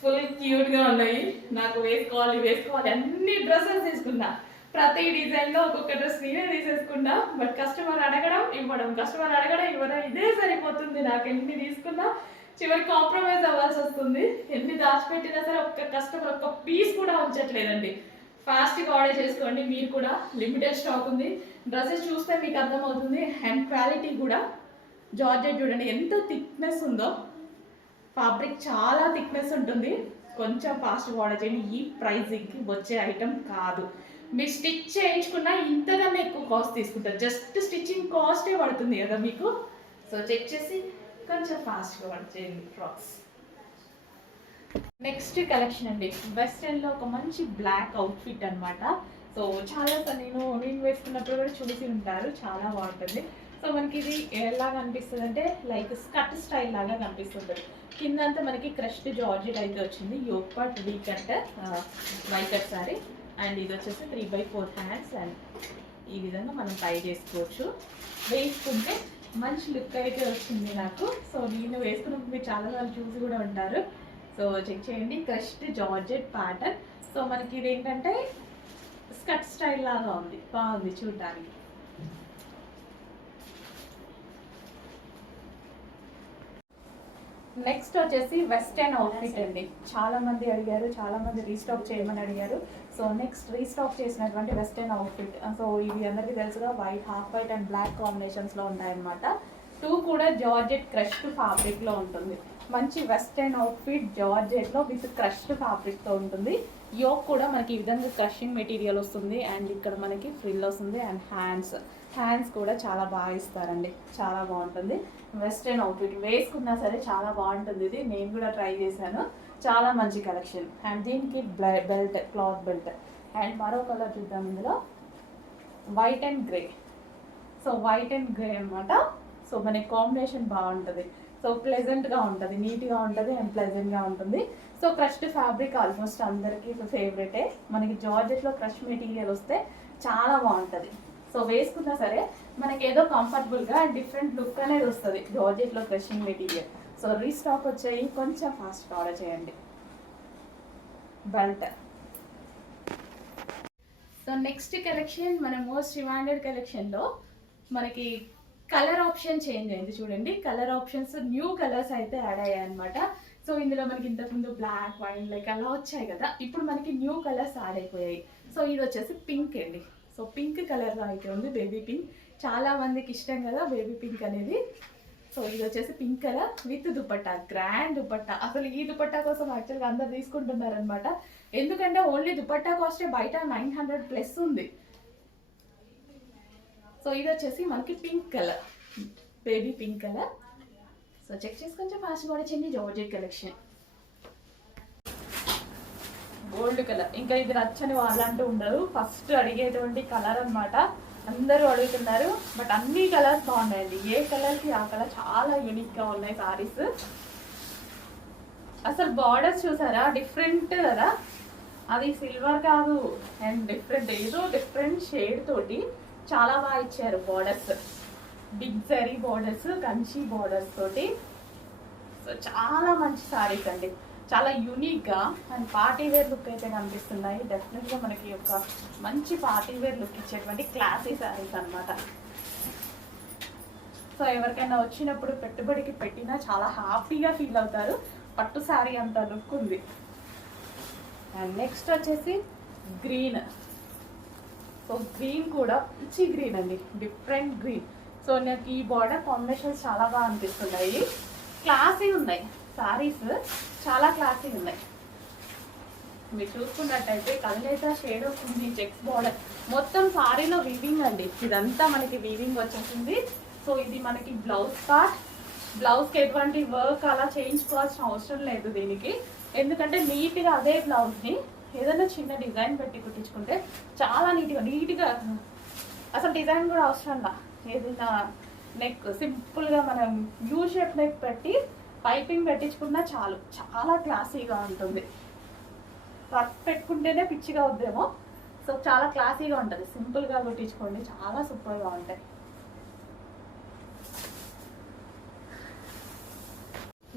ఫుల్ క్యూట్గా ఉన్నాయి. నాకు వేసుకోవాలి అన్ని డ్రెస్సెస్ తీసుకున్నా. ప్రతి డిజైన్లో ఒక్కొక్క డ్రెస్ నేనే తీసేసుకున్నా. బట్ కస్టమర్ అడగడం ఇవ్వడం ఇదే సరిపోతుంది. నాకు ఎన్ని తీసుకున్నా చివరి కాంప్రమైజ్ అవ్వాల్సి వస్తుంది. ఎన్ని దాచిపెట్టినా సరే ఒక్క కస్టమర్ ఒక్క పీస్ కూడా ఉంచట్లేదండి. ఫాస్ట్గా ఆర్డర్ చేసుకోండి. మీరు కూడా లిమిటెడ్ స్టాక్ ఉంది. డ్రెస్సెస్ చూస్తే మీకు అర్థమవుతుంది. అండ్ క్వాలిటీ కూడా జార్జెట్ చూడండి ఎంత థిక్నెస్ ఉందో. ఫ్యాబ్రిక్ చాలా థిక్నెస్ ఉంటుంది. కొంచెం ఫాస్ట్గా ఆర్డర్ చేయండి. ఈ ప్రైజింగ్కి వచ్చే ఐటమ్ కాదు. మీరు స్టిచ్ చేయించుకున్నా ఇంతకన్నా ఎక్కువ కాస్ట్ తీసుకుంటారు. జస్ట్ స్టిచ్చింగ్ కాస్టే పడుతుంది కదా మీకు. సో చెక్ చేసి కొంచెం ఫాస్ట్గా ఆర్డర్ చేయండి ఫ్రాక్స్. నెక్స్ట్ కలెక్షన్ అండి, వెస్ట్రన్లో ఒక మంచి బ్లాక్ అవుట్ఫిట్ అనమాట. సో చాలా నేను వేసుకున్నప్పుడు కూడా చూసి ఉంటారు, చాలా బాగుంటుంది. సో మనకి ఇది ఎలా కనిపిస్తుంది అంటే లైక్ స్కర్ట్ స్టైల్ లాగా కనిపిస్తుంటుంది. కిందంతా మనకి క్రష్డ్ జార్జెట్ అయితే వచ్చింది. Yoke part V cut Y cut sorry. And ఇది వచ్చేసి 3/4 హ్యాండ్స్. అండ్ ఈ విధంగా మనం ట్రై చేసుకోవచ్చు. వేసుకుంటే మంచి లుక్ అయితే వచ్చింది నాకు. సో నేను వేసుకున్నప్పుడు మీరు చాలాసార్లు చూసి కూడా ఉంటారు. సో చెక్ చేయండి. Crushed georgette pattern. సో మనకి ఇది ఏంటంటే స్కర్ట్ స్టైల్ లాగా ఉంది, బాగుంది చూడడానికి. నెక్స్ట్ వచ్చేసి వెస్టర్న్ అవుట్ఫిట్ అండి. చాలా మంది అడిగారు, చాలా మంది రీస్టాక్ చేయమని అడిగారు. సో నెక్స్ట్ రీస్టాక్ చేసినటువంటి వెస్టర్న్ అవుట్ఫిట్. సో ఇవి అందరికీ తెలుసుగా white, half white and black కాంబినేషన్స్లో ఉంటాయన్నమాట. 2 కూడా జార్జెట్ క్రష్డ్ ఫ్యాబ్రిక్లో ఉంటుంది. మంచి వెస్టర్న్ అవుట్ఫిట్ జార్జెట్లో విత్ క్రష్డ్ ఫ్యాబ్రిక్తో ఉంటుంది. యోక్ కూడా మనకి ఈ విధంగా క్రషింగ్ మెటీరియల్ వస్తుంది. అండ్ ఇక్కడ మనకి ఫ్రిల్ వస్తుంది. అండ్ హ్యాండ్స్ కూడా చాలా బాగా ఇస్తారండి, చాలా బాగుంటుంది. వెస్ట్రన్ అవుట్ఫిట్ వేసుకున్నా సరే చాలా బాగుంటుంది. ఇది నేను కూడా ట్రై చేశాను, చాలా మంచి కలెక్షన్. అండ్ దీనికి బెల్ట్, క్లాత్ బెల్ట్. అండ్ మరో కలర్ చూద్దాం, ఇందులో white and grey. So white and grey అనమాట. సో మనకి కాంబినేషన్ బాగుంటుంది. సో ప్లెజెంట్గా ఉంటుంది, నీట్గా ఉంటుంది అండ్ ప్లెజెంట్గా ఉంటుంది. సో క్రష్డ్ ఫ్యాబ్రిక్ ఆల్మోస్ట్ అందరికీ ఫేవరెటే. మనకి జార్జెట్లో క్రష్ మెటీరియల్ వస్తే చాలా బాగుంటుంది. సో వేసుకున్నా సరే మనకి ఏదో కంఫర్టబుల్గా అండ్ డిఫరెంట్ లుక్ అనేది వస్తుంది జార్జెట్లో క్రషింగ్ మెటీరియల్. సో రీస్టాక్ వచ్చాయి, కొంచెం ఫాస్ట్గా ఆర్డర్ చేయండి. బెల్ట్. సో నెక్స్ట్ కలెక్షన్ మన మోస్ట్ డిమాండెడ్ కలెక్షన్లో మనకి కలర్ ఆప్షన్ చేంజ్ అయింది. చూడండి, కలర్ ఆప్షన్స్ న్యూ కలర్స్ అయితే యాడ్ అయ్యాయి అనమాట. సో ఇందులో మనకి ఇంతకుముందు బ్లాక్, వైన్ లైక్ అలా వచ్చాయి కదా, ఇప్పుడు మనకి న్యూ కలర్స్ యాడ్ అయిపోయాయి. సో ఇది వచ్చేసి పింక్ అండి. సో పింక్ కలర్లో అయితే ఉంది, బేబీ పింక్. చాలా మందికి ఇష్టం కదా బేబీ పింక్ అనేది. సో ఇది వచ్చేసి pink colour with dupatta, grand dupatta. అసలు ఈ దుపట్టా కోసం యాక్చువల్గా అందరు తీసుకుంటున్నారనమాట. ఎందుకంటే ఓన్లీ దుపట్టా కాస్టే బయట 900+ ఉంది. సో ఇది వచ్చేసి మనకి pink colour, baby pink colour. So check చేసి కొంచెం ఫాస్ట్ కూడా చేయండి. Georgette collection. గోల్డ్ కలర్, ఇంకా ఇది నచ్చని వాళ్ళంటూ ఉండరు. ఫస్ట్ అడిగేటువంటి కలర్ అనమాట. అందరూ అడుగుతున్నారు, బట్ అన్ని కలర్స్ బాగున్నాయండి. ఏ కలర్కి ఆ కలర్ చాలా యూనిక్గా ఉన్నాయి సారీస్. అసలు బార్డర్స్ చూసారా, డిఫరెంట్ కదా. అది సిల్వర్ కాదు అండ్ డిఫరెంట్, ఏదో డిఫరెంట్ షేడ్ తోటి చాలా బాగా ఇచ్చారు borders. Big zari borders, Kanchi borders తోటి. సో చాలా మంచి సారీస్ అండి, చాలా యూనిక్గా అండ్ పార్టీ వేర్ లుక్ అయితే కనిపిస్తున్నాయి. డెఫినెట్గా మనకి ఒక మంచి పార్టీ వేర్ లుక్ ఇచ్చేటువంటి క్లాసీ సారీస్ అనమాట. సో ఎవరికైనా వచ్చినప్పుడు పెట్టుబడికి పెట్టినా చాలా హ్యాపీగా ఫీల్ అవుతారు. పట్టు సారీ అంత లుక్ ఉంది. అండ్ నెక్స్ట్ వచ్చేసి గ్రీన్. సో గ్రీన్ కూడా మంచి గ్రీన్ అండి, డిఫరెంట్ గ్రీన్. సో నాకు ఈ బార్డర్ కాంబినేషన్స్ చాలా బాగా అనిపిస్తున్నాయి. క్లాసీ ఉన్నాయి సారీస్, చాలా క్లాసీ ఉన్నాయి. మీరు చూసుకున్నట్టయితే కలనేత షేడ్ వస్తుంది, చెక్స్ బార్డర్. మొత్తం సారీలో వీవింగ్ అండి, ఇదంతా మనకి వీవింగ్ వచ్చేసింది. సో ఇది మనకి బ్లౌజ్ పార్ట్. బ్లౌజ్కి ఎటువంటి వర్క్ అలా చేయించుకోవాల్సిన అవసరం లేదు దీనికి. ఎందుకంటే నీట్గా అదే బ్లౌజ్ని ఏదైనా చిన్న డిజైన్ పెట్టి కుట్టించుకుంటే చాలా నీట్గా అసలు డిజైన్ కూడా అవసరంలా. ఏదైనా నెక్ సింపుల్గా మనం యూ షేప్ నెక్ పెట్టి పైపింగ్ పెట్టించుకున్నా చాలు, చాలా క్లాసీగా ఉంటుంది. వర్క్ పెట్టుకుంటేనే పిచ్చిగా వద్దేమో, సో చాలా క్లాసీగా ఉంటుంది, సింపుల్గా కుట్టించుకోండి, చాలా సూపర్గా ఉంటాయి.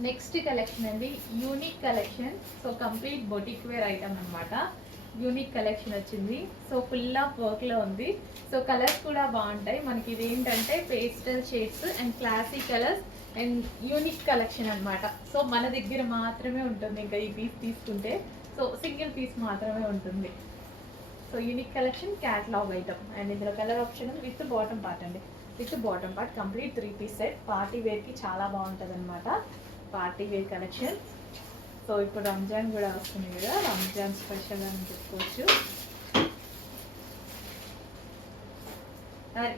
నెక్స్ట్ కలెక్షన్ అండి, unique collection. So complete boutique wear item అనమాట. యూనిక్ కలెక్షన్ వచ్చింది. సో ఫుల్ ఆఫ్ వర్క్లో ఉంది. సో కలర్స్ కూడా బాగుంటాయి మనకి. ఇది ఏంటంటే pastel shades and classy colours and unique collection అనమాట. సో మన దగ్గర మాత్రమే ఉంటుంది. ఇంకా ఈ పీస్ తీసుకుంటే సో సింగిల్ పీస్ మాత్రమే ఉంటుంది. So unique collection, catalogue item. And ఇందులో colour option with bottom part అండి, with bottom part complete 3 piece set. Party వేర్కి చాలా బాగుంటుంది అనమాట, పార్టీ వేర్ కలెక్షన్. సో ఇప్పుడు రంజాన్ కూడా వస్తుంది కదా, రంజాన్ స్పెషల్ అని చెప్పుకోవచ్చు.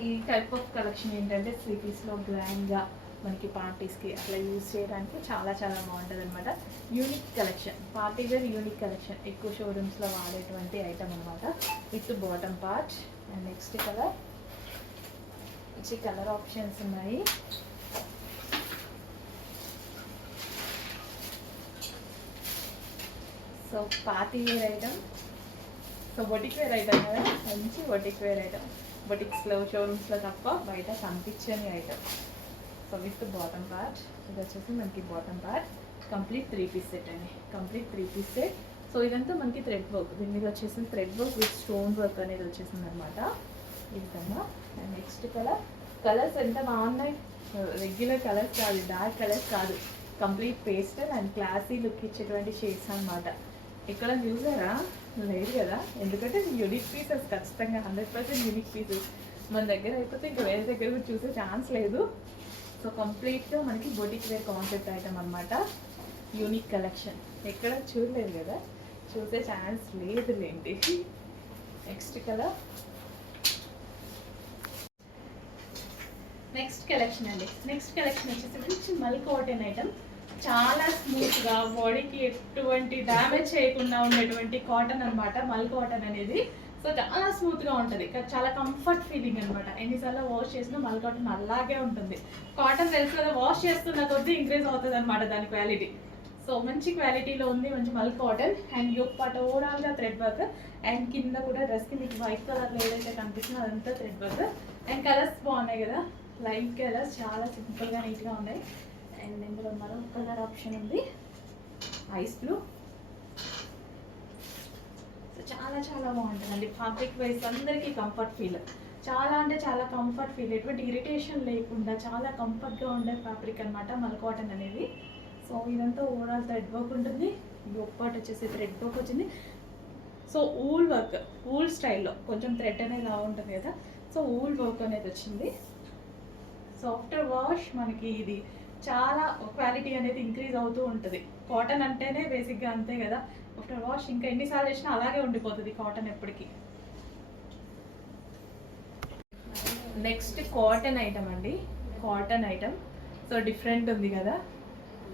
ఈ టైప్ ఆఫ్ కలెక్షన్ ఏంటంటే 3 పీస్లో గ్రాండ్గా మనకి పార్టీస్కి అట్లా యూజ్ చేయడానికి చాలా చాలా బాగుంటుంది అనమాట. Unique collection, party wear unique collection, ఎక్కువ షోరూమ్స్లో వాడేటువంటి ఐటమ్ అనమాట, with bottom part. And next colour, మంచి కలర్ ఆప్షన్స్ ఉన్నాయి. So party wear item, so boutique wear item కదా, మంచి బొటిక్ వేర్ ఐటమ్. బొటిక్స్లో షోరూమ్స్లో తప్ప బయట కనిపించని ఐటమ్. సో విత్ బాటమ్ పార్ట్, ఇది వచ్చేసి మనకి bottom part complete 3 piece set అండి, కంప్లీట్ 3 పీస్ సెట్. సో ఇదంతా మనకి థ్రెడ్ వర్క్, దీని మీద వచ్చేసి thread work with stone work అనేది వచ్చేసింది అనమాట ఈ విధంగా. అండ్ నెక్స్ట్ కలర్, కలర్స్ ఎంత బాగున్నాయి, రెగ్యులర్ కలర్స్ కాదు, డార్క్ కలర్స్ కాదు, complete pastel and classy look ఇచ్చేటువంటి షేడ్స్ అనమాట. ఇక్కడ చూసారా, లేదు కదా, ఎందుకంటే యూనిక్ పీసెస్ ఖచ్చితంగా 100% యూనిక్ పీసెస్. మన దగ్గర అయిపోతే ఇంకా వేరే దగ్గర కూడా చూసే ఛాన్స్ లేదు. సో కంప్లీట్గా మనకి బొటిక్ వేర్ కాన్సెప్ట్ ఐటమ్ అనమాట, యూనిక్ కలెక్షన్. ఎక్కడ చూడలేదు కదా, చూసే ఛాన్స్ లేదులేండి. నెక్స్ట్ కలర్, నెక్స్ట్ కలెక్షన్ అండి. నెక్స్ట్ కలెక్షన్ వచ్చేసి మంచి మల్ కాటన్ ఐటమ్, చాలా స్మూత్గా బాడీకి ఎటువంటి డ్యామేజ్ చేయకుండా ఉండేటువంటి కాటన్ అనమాట. మల్ కాటన్ అనేది సో చాలా స్మూత్గా ఉంటుంది, చాలా కంఫర్ట్ ఫీలింగ్ అనమాట. ఎన్నిసార్లు వాష్ చేసినా మల్ కాటన్ అలాగే ఉంటుంది. కాటన్ తెలుసు కదా, వాష్ చేస్తున్న కొద్దీ ఇంక్రీజ్ అవుతుంది అనమాట దాని క్వాలిటీ. సో మంచి క్వాలిటీలో ఉంది, మంచి మల్ కాటన్. అండ్ యోక్ పార్ట్ ఓవరాల్గా థ్రెడ్ వర్క్. అండ్ కింద కూడా డ్రెస్కి మీకు వైట్ కలర్లో ఏదైతే కనిపిస్తుందో అదంతా థ్రెడ్ వర్క్. అండ్ కలర్స్ బాగున్నాయి కదా, లైట్ కలర్స్, చాలా సింపుల్గా నీట్గా ఉన్నాయి. అండ్ ఇందులో మరో కలర్ ఆప్షన్ ఉంది, ఐస్ బ్లూ. సో చాలా చాలా బాగుంటుందండి, ఫ్యాబ్రిక్ వైజ్ అందరికీ కంఫర్ట్ ఫీల్, చాలా అంటే చాలా కంఫర్ట్ ఫీల్, ఎటువంటి ఇరిటేషన్ లేకుండా చాలా కంఫర్ట్గా ఉండే ఫ్యాబ్రిక్ అనమాట మల్ కాటన్ అనేది. సో ఇదంతా ఓవరాల్ థ్రెడ్ వర్క్ ఉంటుంది, యోక్ పార్ట్ వచ్చేసి థ్రెడ్ వర్క్ వచ్చింది. సో ఊల్ వర్క్, ఊల్ స్టైల్లో కొంచెం థ్రెడ్ అనేది లా ఉంటుంది కదా, సో ఊల్ వర్క్ అనేది వచ్చింది. సో ఆఫ్టర్ వాష్ మనకి ఇది చాలా క్వాలిటీ అనేది ఇంక్రీజ్ అవుతూ ఉంటుంది. కాటన్ అంటేనే బేసిక్గా అంతే కదా, ఆఫ్టర్ వాష్ ఇంకా ఎన్నిసార్లు వేసినా అలాగే ఉండిపోతుంది కాటన్ ఎప్పటికీ. నెక్స్ట్ కాటన్ ఐటమ్ అండి, కాటన్ ఐటమ్. సో డిఫరెంట్ ఉంది కదా,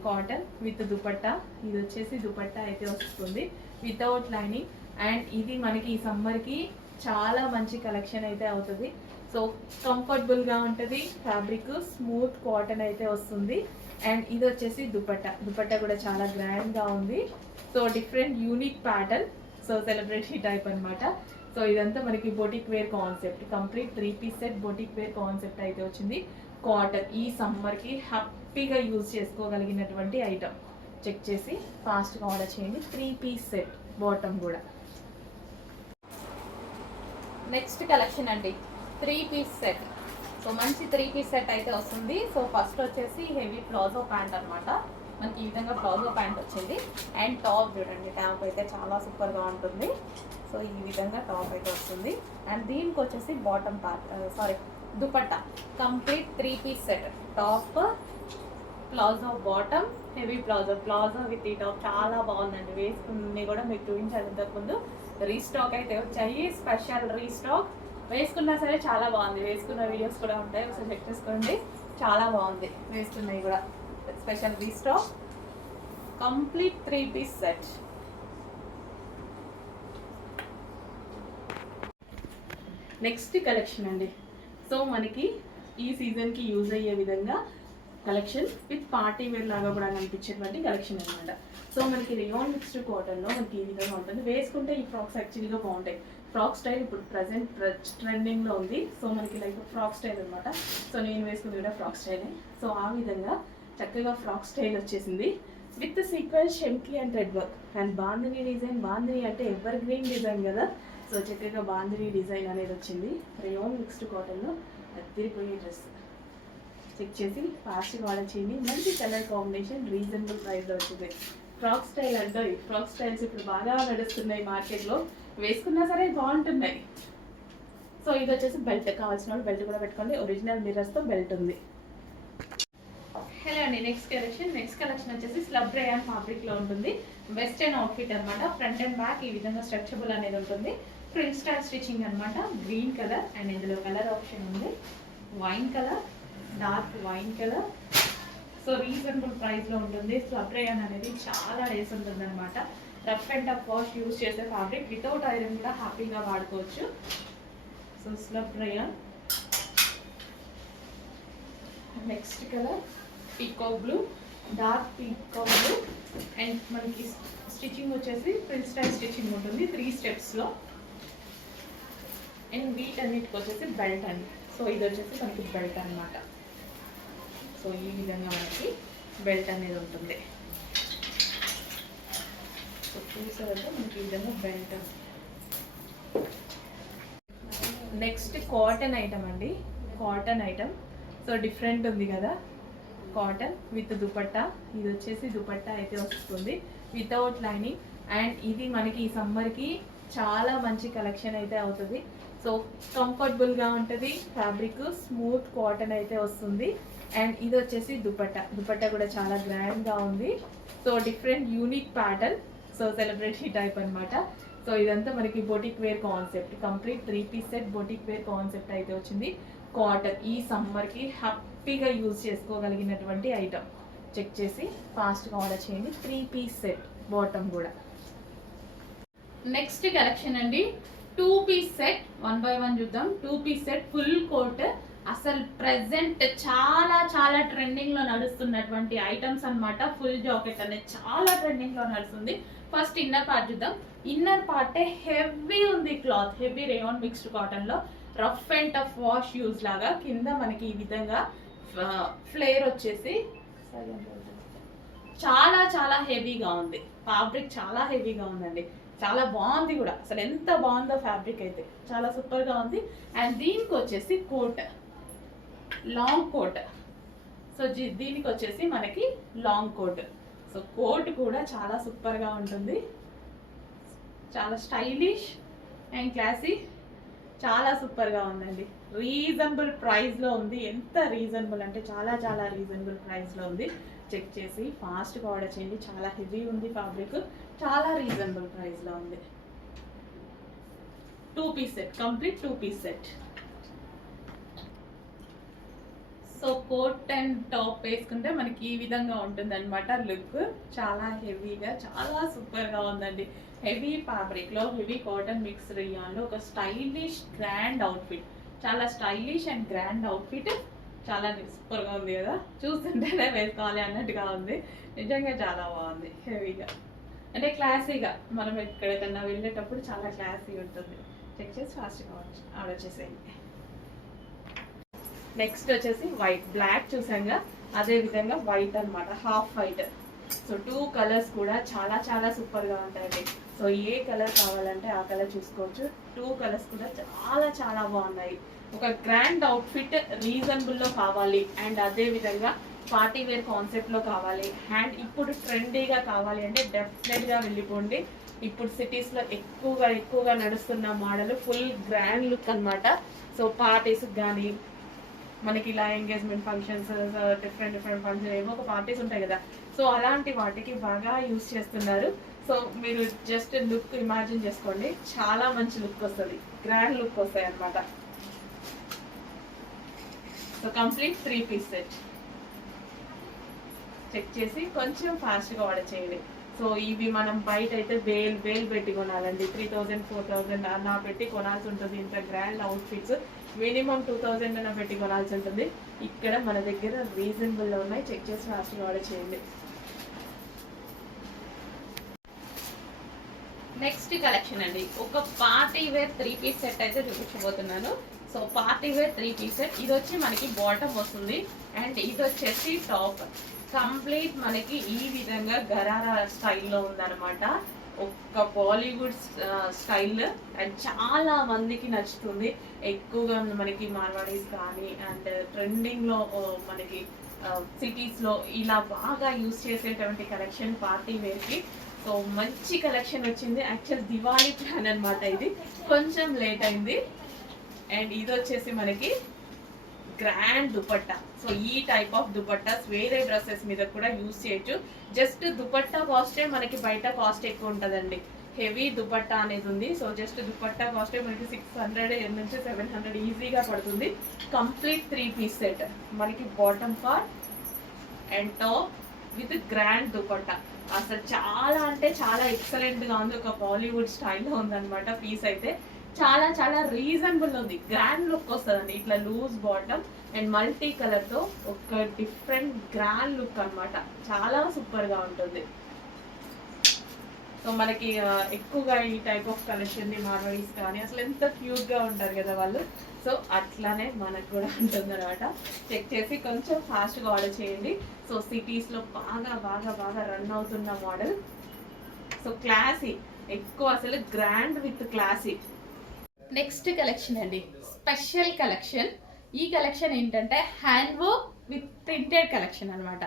కాటన్ విత్ దుపట్టా. ఇది వచ్చేసి దుపట్టా అయితే వస్తుంది వితౌట్ లైనింగ్. అండ్ ఇది మనకి ఈ సమ్మర్కి చాలా మంచి కలెక్షన్ అయితే అవుతుంది. సో కంఫర్టబుల్గా ఉంటుంది ఫ్యాబ్రిక్, స్మూత్ కాటన్ అయితే వస్తుంది. అండ్ ఇది వచ్చేసి దుపట్టా, దుపట్టా కూడా చాలా గ్రాండ్గా ఉంది. So different unique pattern, so celebrity type అనమాట. సో ఇదంతా మనకి boutique wear concept, complete 3 piece set boutique wear concept అయితే వచ్చింది. కాటన్ ఈ సమ్మర్కి హ్యాపీగా యూజ్ చేసుకోగలిగినటువంటి ఐటమ్. చెక్ చేసి ఫాస్ట్గా ఆర్డర్ చేయండి. 3 పీస్ సెట్, బాటమ్ కూడా. నెక్స్ట్ కలెక్షన్ అండి, 3 పీస్ సెట్. సో మంచి 3 పీస్ సెట్ అయితే వస్తుంది. సో ఫస్ట్ వచ్చేసి హెవీ ప్లాజో ప్యాంట్ అనమాట, మనకి ఈ విధంగా ప్లాజో ప్యాంట్ వచ్చింది. అండ్ టాప్ చూడండి, టాప్ అయితే చాలా సూపర్గా ఉంటుంది. సో ఈ విధంగా టాప్ అయితే వస్తుంది. అండ్ దీనికి వచ్చేసి bottom part, dupatta complete 3 piece set, top palazzo bottom, heavy palazzo, palazzo with ఈ టాప్ చాలా బాగుందండి. వేసుకుని కూడా మీకు చూపించాలి ఇంతకుముందు. రీస్టాక్ అయితే వచ్చాయి, స్పెషల్ రీస్టాక్. వేసుకున్నా సరే చాలా బాగుంది, వేసుకున్న వీడియోస్ కూడా ఉంటాయి, ఒకసారి చెక్ చేసుకోండి. చాలా బాగుంది, వేసుకున్నవి కూడా special restock, complete 3 piece set. Next collection అండి. సో మనకి ఈ సీజన్కి యూజ్ అయ్యే విధంగా కలెక్షన్ విత్ పార్టీ వేర్ లాగా కూడా కనిపించేటువంటి కలెక్షన్ అనమాట. సో మనకి రియాన్ మిక్స్డ్ కాటన్లో మనకి ఈ విధంగా ఉంటుంది. వేసుకుంటే ఈ ఫ్రాక్స్ యాక్చువల్గా బాగుంటాయి, ఫ్రాక్ స్టైల్ ఇప్పుడు ప్రజెంట్ ట్రెండింగ్లో ఉంది. సో మనకి లైక్ ఫ్రాక్ స్టైల్ అనమాట. సో నేను వేసుకుంది కూడా ఫ్రాక్ స్టైలే. సో ఆ విధంగా చక్కగా ఫ్రాక్ స్టైల్ వచ్చేసింది విత్ సీక్వెన్స్, షెమ్కీ and thread work and bandhani design. Bandhani అంటే ఎవర్ గ్రీన్ డిజైన్ కదా. సో చక్కగా బాందిని డిజైన్ అనేది వచ్చింది. రేయాన్ మిక్స్డ్ కాటన్లో అదిరిపోయే డ్రెస్. చెక్ చేసి ఫాస్ట్గా ఆర్డర్ చేయండి. మంచి కలర్ కాంబినేషన్, రీజనబుల్ ప్రైస్లో వచ్చింది. ఫ్రాక్ స్టైల్ అంటే ఫ్రాక్ స్టైల్స్ ఇప్పుడు బాగా నడుస్తున్నాయి మార్కెట్లో, వేసుకున్నా సరే బాగుంటున్నాయి. సో ఇది వచ్చేసి బెల్ట్, కావాల్సిన వాళ్ళు బెల్ట్ కూడా పెట్టుకోండి. ఒరిజినల్ మిర్రర్స్తో బెల్ట్ ఉంది. హలో అండి, నెక్స్ట్ కలెక్షన్ వచ్చేసి స్లబ్ రేయాన్ ఫ్యాబ్రిక్లో ఉంటుంది. వెస్టర్న్ అవుట్ఫిట్ అనమాట. ఫ్రంట్ అండ్ బ్యాక్ ఈ విధంగా స్ట్రెచబుల్ అనేది ఉంటుంది. ప్రింట్ స్టైల్ స్టిచ్చింగ్ అనమాట. గ్రీన్ కలర్ అండ్ ఇందులో కలర్ ఆప్షన్ ఉంది. Wine colour, dark wine colour. So reasonable ప్రైస్లో ఉంటుంది. స్లబ్ రేయాన్ అనేది చాలా డేస్ ఉంటుంది అనమాట. Rough and tough wash use చేసే ఫ్యాబ్రిక్, వితౌట్ ఐరన్ కూడా హ్యాపీగా వాడుకోవచ్చు. So slub rayon. Next colour peacock blue, dark peacock blue. And మనకి స్టిచ్చింగ్ వచ్చేసి ప్రింట్ స్టైల్ స్టిచ్చింగ్ ఉంటుంది 3 స్టెప్స్లో. అండ్ వీటన్నిటికి వచ్చేసి బెల్ట్ అండి. సో ఇది వచ్చేసి మనకి బెల్ట్ అనమాట. సో ఈ విధంగా మనకి బెల్ట్ అనేది ఉంటుంది. సో చూసారంటే మనకి ఈ విధంగా బెల్ట్. నెక్స్ట్ కాటన్ ఐటమ్ అండి. కాటన్ ఐటమ్ సో డిఫరెంట్ ఉంది కదా. Cotton with dupatta. ఇది వచ్చేసి దుపట్టా అయితే వస్తుంది వితౌట్ లైనింగ్. అండ్ ఇది మనకి ఈ సమ్మర్కి చాలా మంచి కలెక్షన్ అయితే అవుతుంది. సో కంఫర్టబుల్గా ఉంటుంది ఫ్యాబ్రిక్, స్మూత్ కాటన్ అయితే వస్తుంది. అండ్ ఇది వచ్చేసి దుపట్టా కూడా చాలా గ్రాండ్గా ఉంది. So different unique pattern. So celebrity type అనమాట. సో ఇదంతా మనకి boutique wear concept, complete 3 piece set boutique wear concept అయితే వచ్చింది. కాటన్ ఈ సమ్మర్కి హ్యాపీగా యూజ్ చేసుకోగలిగినటువంటి ఐటమ్. చెక్ చేసి ఫాస్ట్గా ఆర్డర్ చేయండి. 3 పీస్ సెట్, బాటమ్ కూడా. నెక్స్ట్ కలెక్షన్ అండి 2 పీస్ సెట్. 1 by 1 చూద్దాం. 2 పీస్ సెట్ ఫుల్ కోట్. అసలు ప్రెసెంట్ చాలా ట్రెండింగ్లో నడుస్తున్నటువంటి ఐటమ్స్ అనమాట. ఫుల్ జాకెట్ అనేది చాలా ట్రెండింగ్లో నడుస్తుంది. ఫస్ట్ ఇన్నర్ పార్ట్ చూద్దాం. ఇన్నర్ పార్టే హెవీ ఉంది క్లాత్, హెవీ రేయాన్ మిక్స్డ్ కాటన్లో. Rough and tough wash use లాగా కింద మనకి ఈ విధంగా ఫ్లేర్ వచ్చేసి చాలా హెవీగా ఉంది. ఫ్యాబ్రిక్ చాలా హెవీగా ఉందండి. చాలా బాగుంది కూడా. అసలు ఎంత బాగుందో ఫ్యాబ్రిక్ అయితే, చాలా సూపర్గా ఉంది. అండ్ దీనికి వచ్చేసి కోట్, లాంగ్ కోట్. సో దీనికి వచ్చేసి మనకి లాంగ్ కోట్. సో కోట్ కూడా చాలా సూపర్గా ఉంటుంది. చాలా స్టైలిష్ అండ్ క్లాసీ, చాలా సూపర్గా ఉందండి. రీజనబుల్ ప్రైస్లో ఉంది. ఎంత రీజనబుల్ అంటే చాలా రీజనబుల్ ప్రైస్లో ఉంది. చెక్ చేసి ఫాస్ట్గా ఆర్డర్ చేయండి. చాలా హెవీ ఉంది ఫ్యాబ్రిక్, చాలా రీజనబుల్ ప్రైస్లో ఉంది. 2 piece set, complete 2 piece set. So coat and top వేసుకుంటే మనకి ఈ విధంగా ఉంటుంది అనమాట లుక్. చాలా హెవీగా, చాలా సూపర్గా ఉందండి. హెవీ ఫ్యాబ్రిక్లో, హెవీ కాటన్ మిక్స్ రేయాన్లో ఒక స్టైలిష్ గ్రాండ్ అవుట్ఫిట్. చాలా స్టైలిష్ అండ్ గ్రాండ్ అవుట్ఫిట్. చాలా సూపర్గా ఉంది కదా, చూస్తుంటేనే వేసుకోవాలి అన్నట్టుగా ఉంది. నిజంగా చాలా బాగుంది. హెవీగా అంటే క్లాసీగా, మనం ఎక్కడికన్నా వెళ్ళేటప్పుడు చాలా క్లాసీ ఉంటుంది. చెక్ చేసి ఫాస్ట్గా ఆర్డర్ చేసేయండి. నెక్స్ట్ వచ్చేసి వైట్, బ్లాక్ చూసాంగా, అదే విధంగా వైట్ అనమాట, హాఫ్ వైట్. సో 2 కలర్స్ కూడా చాలా సూపర్గా ఉంటాయండి. సో ఏ కలర్ కావాలంటే ఆ కలర్ చూసుకోవచ్చు. 2 కలర్స్ కూడా చాలా బాగున్నాయి. ఒక గ్రాండ్ అవుట్ఫిట్ రీజనబుల్లో కావాలి అండ్ అదే విధంగా పార్టీ వేర్ కాన్సెప్ట్లో కావాలి అండ్ ఇప్పుడు ట్రెండీగా కావాలి అంటే డెఫినెట్గా వెళ్ళిపోండి. ఇప్పుడు సిటీస్లో ఎక్కువగా నడుస్తున్న మోడల్ ఫుల్ గ్రాండ్ లుక్ అనమాట. సో పార్టీస్కి కానీ, మనకి ఇలా ఎంగేజ్మెంట్ ఫంక్షన్స్, డిఫరెంట్ ఫంక్షన్, ఏవో ఒక పార్టీస్ ఉంటాయి కదా. సో అలాంటి వాటికి బాగా యూజ్ చేస్తున్నారు. సో మీరు జస్ట్ లుక్ ఇమాజిన్ చేసుకోండి, చాలా మంచి లుక్ వస్తుంది, గ్రాండ్ లుక్ వస్తాయి అనమాట. So complete 3 piece set. Check చేసి కొంచెం ఫాస్ట్గా ఆర్డర్ చేయండి. సో ఇవి మనం బయట అయితే వేలు పెట్టి కొనాలండి. 3000 4000 అలా పెట్టి కొనాల్సి ఉంటుంది. ఇంత గ్రాండ్ అవుట్ఫిట్స్ మినిమం 2000 అన్న పెట్టి కొనాల్సి ఉంటుంది. ఇక్కడ మన దగ్గర రీజనబుల్లో ఉన్నాయి. చెక్ చేసి ఫాస్ట్గా ఆర్డర్ చేయండి. నెక్స్ట్ కలెక్షన్ అండి, ఒక పార్టీ వేర్ 3 పీస్ సెట్ అయితే చూపించబోతున్నాను. So party wear 3 piece set, ఇది వచ్చి మనకి బాటమ్ వస్తుంది అండ్ ఇది వచ్చేసి టాప్. కంప్లీట్ మనకి ఈ విధంగా గరారా స్టైల్లో ఉందన్నమాట. ఒక్క బాలీవుడ్ స్టైల్ అండ్ చాలా మందికి నచ్చుతుంది. ఎక్కువగా మనకి మార్వాడీస్ కానీ అండ్ ట్రెండింగ్లో మనకి సిటీస్లో ఇలా బాగా యూస్ చేసేటువంటి కలెక్షన్ పార్టీ వేర్కి. సో మంచి కలెక్షన్ వచ్చింది. యాక్చువల్ దివాళీ ప్లాన్ అనమాట, ఇది కొంచెం లేట్ అయింది. అండ్ ఇది వచ్చేసి మనకి గ్రాండ్ దుపట్టా. సో ఈ టైప్ ఆఫ్ దుపట్టాస్ వేరే డ్రెస్సెస్ మీద కూడా యూస్ చేయొచ్చు. జస్ట్ దుపట్టా కాస్టే మనకి బయట కాస్ట్ ఎక్కువ ఉంటుందండి. హెవీ దుపట్టా అనేది ఉంది. సో జస్ట్ దుపట్టా కాస్టే మనకి 600 నుంచి 700 ఈజీగా పడుతుంది. కంప్లీట్ 3 పీస్ సెట్ మనకి bottom part and top with grand dupatta. అసలు చాలా అంటే చాలా ఎక్సలెంట్గా ఉంది. ఒక బాలీవుడ్ స్టైల్లో ఉందన్నమాట. పీస్ అయితే చాలా చాలా రీజనబుల్ ఉంది. గ్రాండ్ లుక్ వస్తుందండి. ఇట్లా లూజ్ బాటమ్ అండ్ మల్టీ కలర్తో ఒక డిఫరెంట్ గ్రాండ్ లుక్ అనమాట. చాలా సూపర్గా ఉంటుంది. సో మనకి ఎక్కువగా ఈ టైప్ ఆఫ్ కలెక్షన్ని మార్వడీస్ కానీ అసలు ఎంత క్యూట్గా ఉంటారు కదా వాళ్ళు. సో అట్లానే మనకు కూడా ఉంటుంది అనమాట. చెక్ చేసి కొంచెం ఫాస్ట్గా ఆర్డర్ చేయండి. సో సిటీస్లో బాగా బాగా బాగా రన్ అవుతున్న మోడల్. సో క్లాసీ, ఎక్కువ అసలు grand with classy. Next collection అండి, స్పెషల్ కలెక్షన్. ఈ కలెక్షన్ ఏంటంటే hand work with printed collection అనమాట.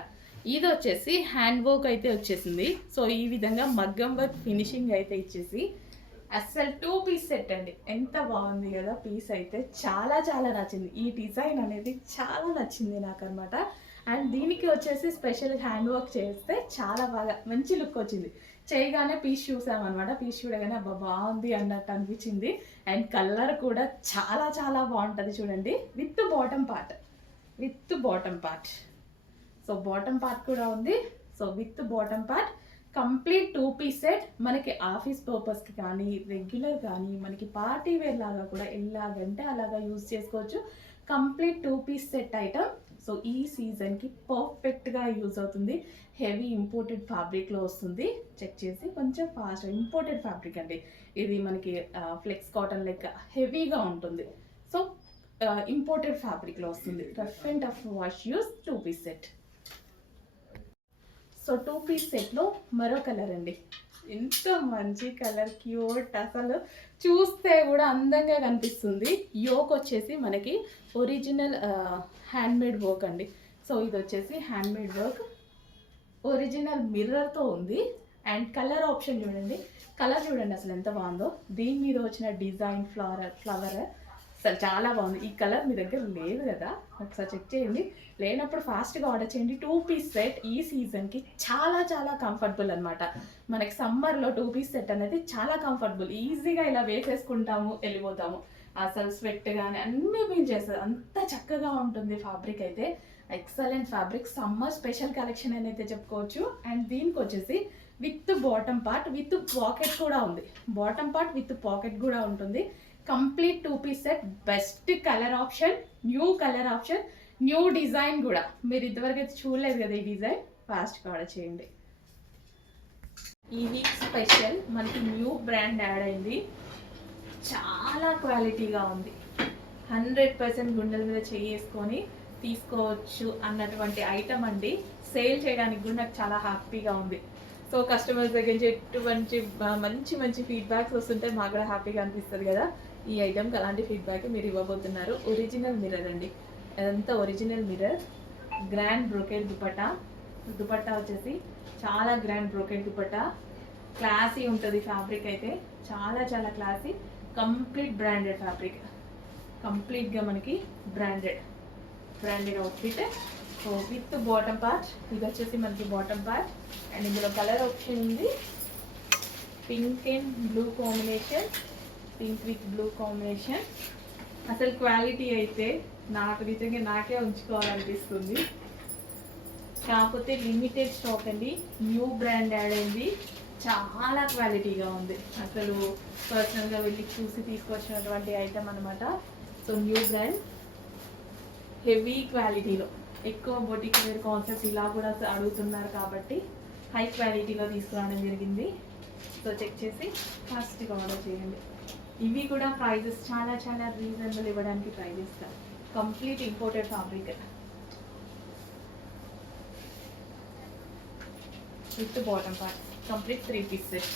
ఇది వచ్చేసి హ్యాండ్ వర్క్ అయితే వచ్చేసింది. సో ఈ విధంగా మగ్గం వర్క్ ఫినిషింగ్ అయితే ఇచ్చేసి అస్సలు 2 పీస్ సెట్ అండి. ఎంత బాగుంది కదా పీస్ అయితే. చాలా చాలా నచ్చింది. ఈ డిజైన్ అనేది చాలా నచ్చింది నాకు అనమాట. అండ్ దీనికి వచ్చేసి స్పెషల్ హ్యాండ్ వర్క్ చేస్తే చాలా బాగా మంచి లుక్ వచ్చింది. చేయగానే పీస్ చూసామన్నమాట. పీస్ చూడగానే అబ్బా బాగుంది అన్నట్టు అనిపించింది. అండ్ కలర్ కూడా చాలా చాలా బాగుంటుంది చూడండి. With bottom part, with bottom part. So bottom part కూడా ఉంది. So with bottom part complete 2 piece set. మనకి ఆఫీస్ పర్పస్కి కానీ రెగ్యులర్ కానీ మనకి పార్టీ వేర్ లాగా కూడా ఎలాగంటే అలాగా యూజ్ చేసుకోవచ్చు. Complete 2 piece set item. So ఈ సీజన్కి పర్ఫెక్ట్గా యూజ్ అవుతుంది. హెవీ ఇంపోర్టెడ్ ఫ్యాబ్రిక్లో వస్తుంది. చెక్ చేసి కొంచెం ఫాస్ట్. ఇంపోర్టెడ్ ఫ్యాబ్రిక్ అండి ఇది. మనకి ఫ్లెక్స్ కాటన్ లెక్క హెవీగా ఉంటుంది. సో ఇంపోర్టెడ్ ఫ్యాబ్రిక్లో వస్తుంది. Rough and tough wash use 2 piece set. So 2 piece సెట్లో మరో కలర్ అండి. ఎంత మంచి కలర్, క్యూట్, అసలు చూస్తే కూడా అందంగా కనిపిస్తుంది. యోక్ వచ్చేసి మనకి ఒరిజినల్ హ్యాండ్మేడ్ వర్క్ అండి. సో ఇది వచ్చేసి హ్యాండ్మేడ్ వర్క్, ఒరిజినల్ మిర్రర్తో ఉంది. అండ్ కలర్ ఆప్షన్ చూడండి, కలర్ చూడండి అసలు ఎంత బాగుందో. దీని మీద వచ్చిన డిజైన్ ఫ్లవర్ అసలు చాలా బాగుంది. ఈ కలర్ మీ దగ్గర లేదు కదా, ఒకసారి చెక్ చేయండి. లేనప్పుడు ఫాస్ట్గా ఆర్డర్ చేయండి. 2 పీస్ సెట్ ఈ సీజన్కి చాలా చాలా కంఫర్టబుల్ అనమాట. మనకి సమ్మర్లో 2 పీస్ సెట్ అనేది చాలా కంఫర్టబుల్. ఈజీగా ఇలా వేసేసుకుంటాము, వెళ్ళిపోతాము. అసలు స్వెట్ కానీ అన్నీ ఫీల్ చేస్తుంది. అంత చక్కగా ఉంటుంది ఫ్యాబ్రిక్ అయితే. Excellent fabric. Summer special collection అని అయితే చెప్పుకోవచ్చు. అండ్ దీనికి వచ్చేసి with bottom part with pocket కూడా ఉంది. బాటమ్ పార్ట్ విత్ పాకెట్ కూడా ఉంటుంది. Complete 2 piece set. Best colour option, new colour option, new design కూడా. మీరు ఇంతవరకు అయితే చూడలేదు కదా ఈ డిజైన్. ఫాస్ట్గా ఆర్డర్ చేయండి. ఈ వీక్ స్పెషల్ మనకి న్యూ బ్రాండ్ యాడ్ అయింది. చాలా క్వాలిటీగా ఉంది. 100% గుండెల మీద చేసుకొని తీసుకోవచ్చు అన్నటువంటి ఐటమ్ అండి. సేల్ చేయడానికి కూడా నాకు చాలా హ్యాపీగా ఉంది. సో కస్టమర్స్ దగ్గర నుంచి ఎటువంటి మంచి మంచి ఫీడ్బ్యాక్స్ వస్తుంటే మాకు కూడా హ్యాపీగా అనిపిస్తుంది కదా. ఈ ఐటమ్కి అలాంటి ఫీడ్బ్యాక్ మీరు ఇవ్వబోతున్నారు. ఒరిజినల్ మిర్రర్ అండి, అదంతా original mirror. Grand brocade dupatta. Dupatta వచ్చేసి చాలా గ్రాండ్ బ్రోకెట్ దుపట్టా. క్లాసీ ఉంటుంది ఫ్యాబ్రిక్ అయితే, చాలా చాలా క్లాసీ. కంప్లీట్ బ్రాండెడ్ ఫ్యాబ్రిక్, కంప్లీట్గా మనకి branded outfit. So with bottom part. ఇది వచ్చేసి మనకి బాటమ్ పార్ట్. అండ్ ఇందులో కలర్ ఆప్షన్ ఉంది. Pink and blue combination, pink with blue combination. అసలు క్వాలిటీ అయితే నాకు నిజంగా నాకే ఉంచుకోవాలనిపిస్తుంది. కాకపోతే లిమిటెడ్ స్టాక్ అండి. న్యూ బ్రాండ్ యాడ్ అయింది. చాలా క్వాలిటీగా ఉంది. అసలు పర్సనల్గా వెళ్ళి చూసి తీసుకొచ్చినటువంటి ఐటమ్ అనమాట. సో న్యూ బ్రాండ్, హెవీ క్వాలిటీలో. ఎక్కువ బొటిక్ వేర్ కాన్సెప్ట్ ఇలా కూడా అడుగుతున్నారు కాబట్టి హై క్వాలిటీలో తీసుకురావడం జరిగింది. సో చెక్ చేసి ఫాస్ట్గా ఆర్డర్ చేయండి. ఇవి కూడా ప్రైజెస్ చాలా చాలా రీజనబుల్ ఇవ్వడానికి ట్రై చేస్తాను. Complete imported fabric with bottom part, complete 3 piece set.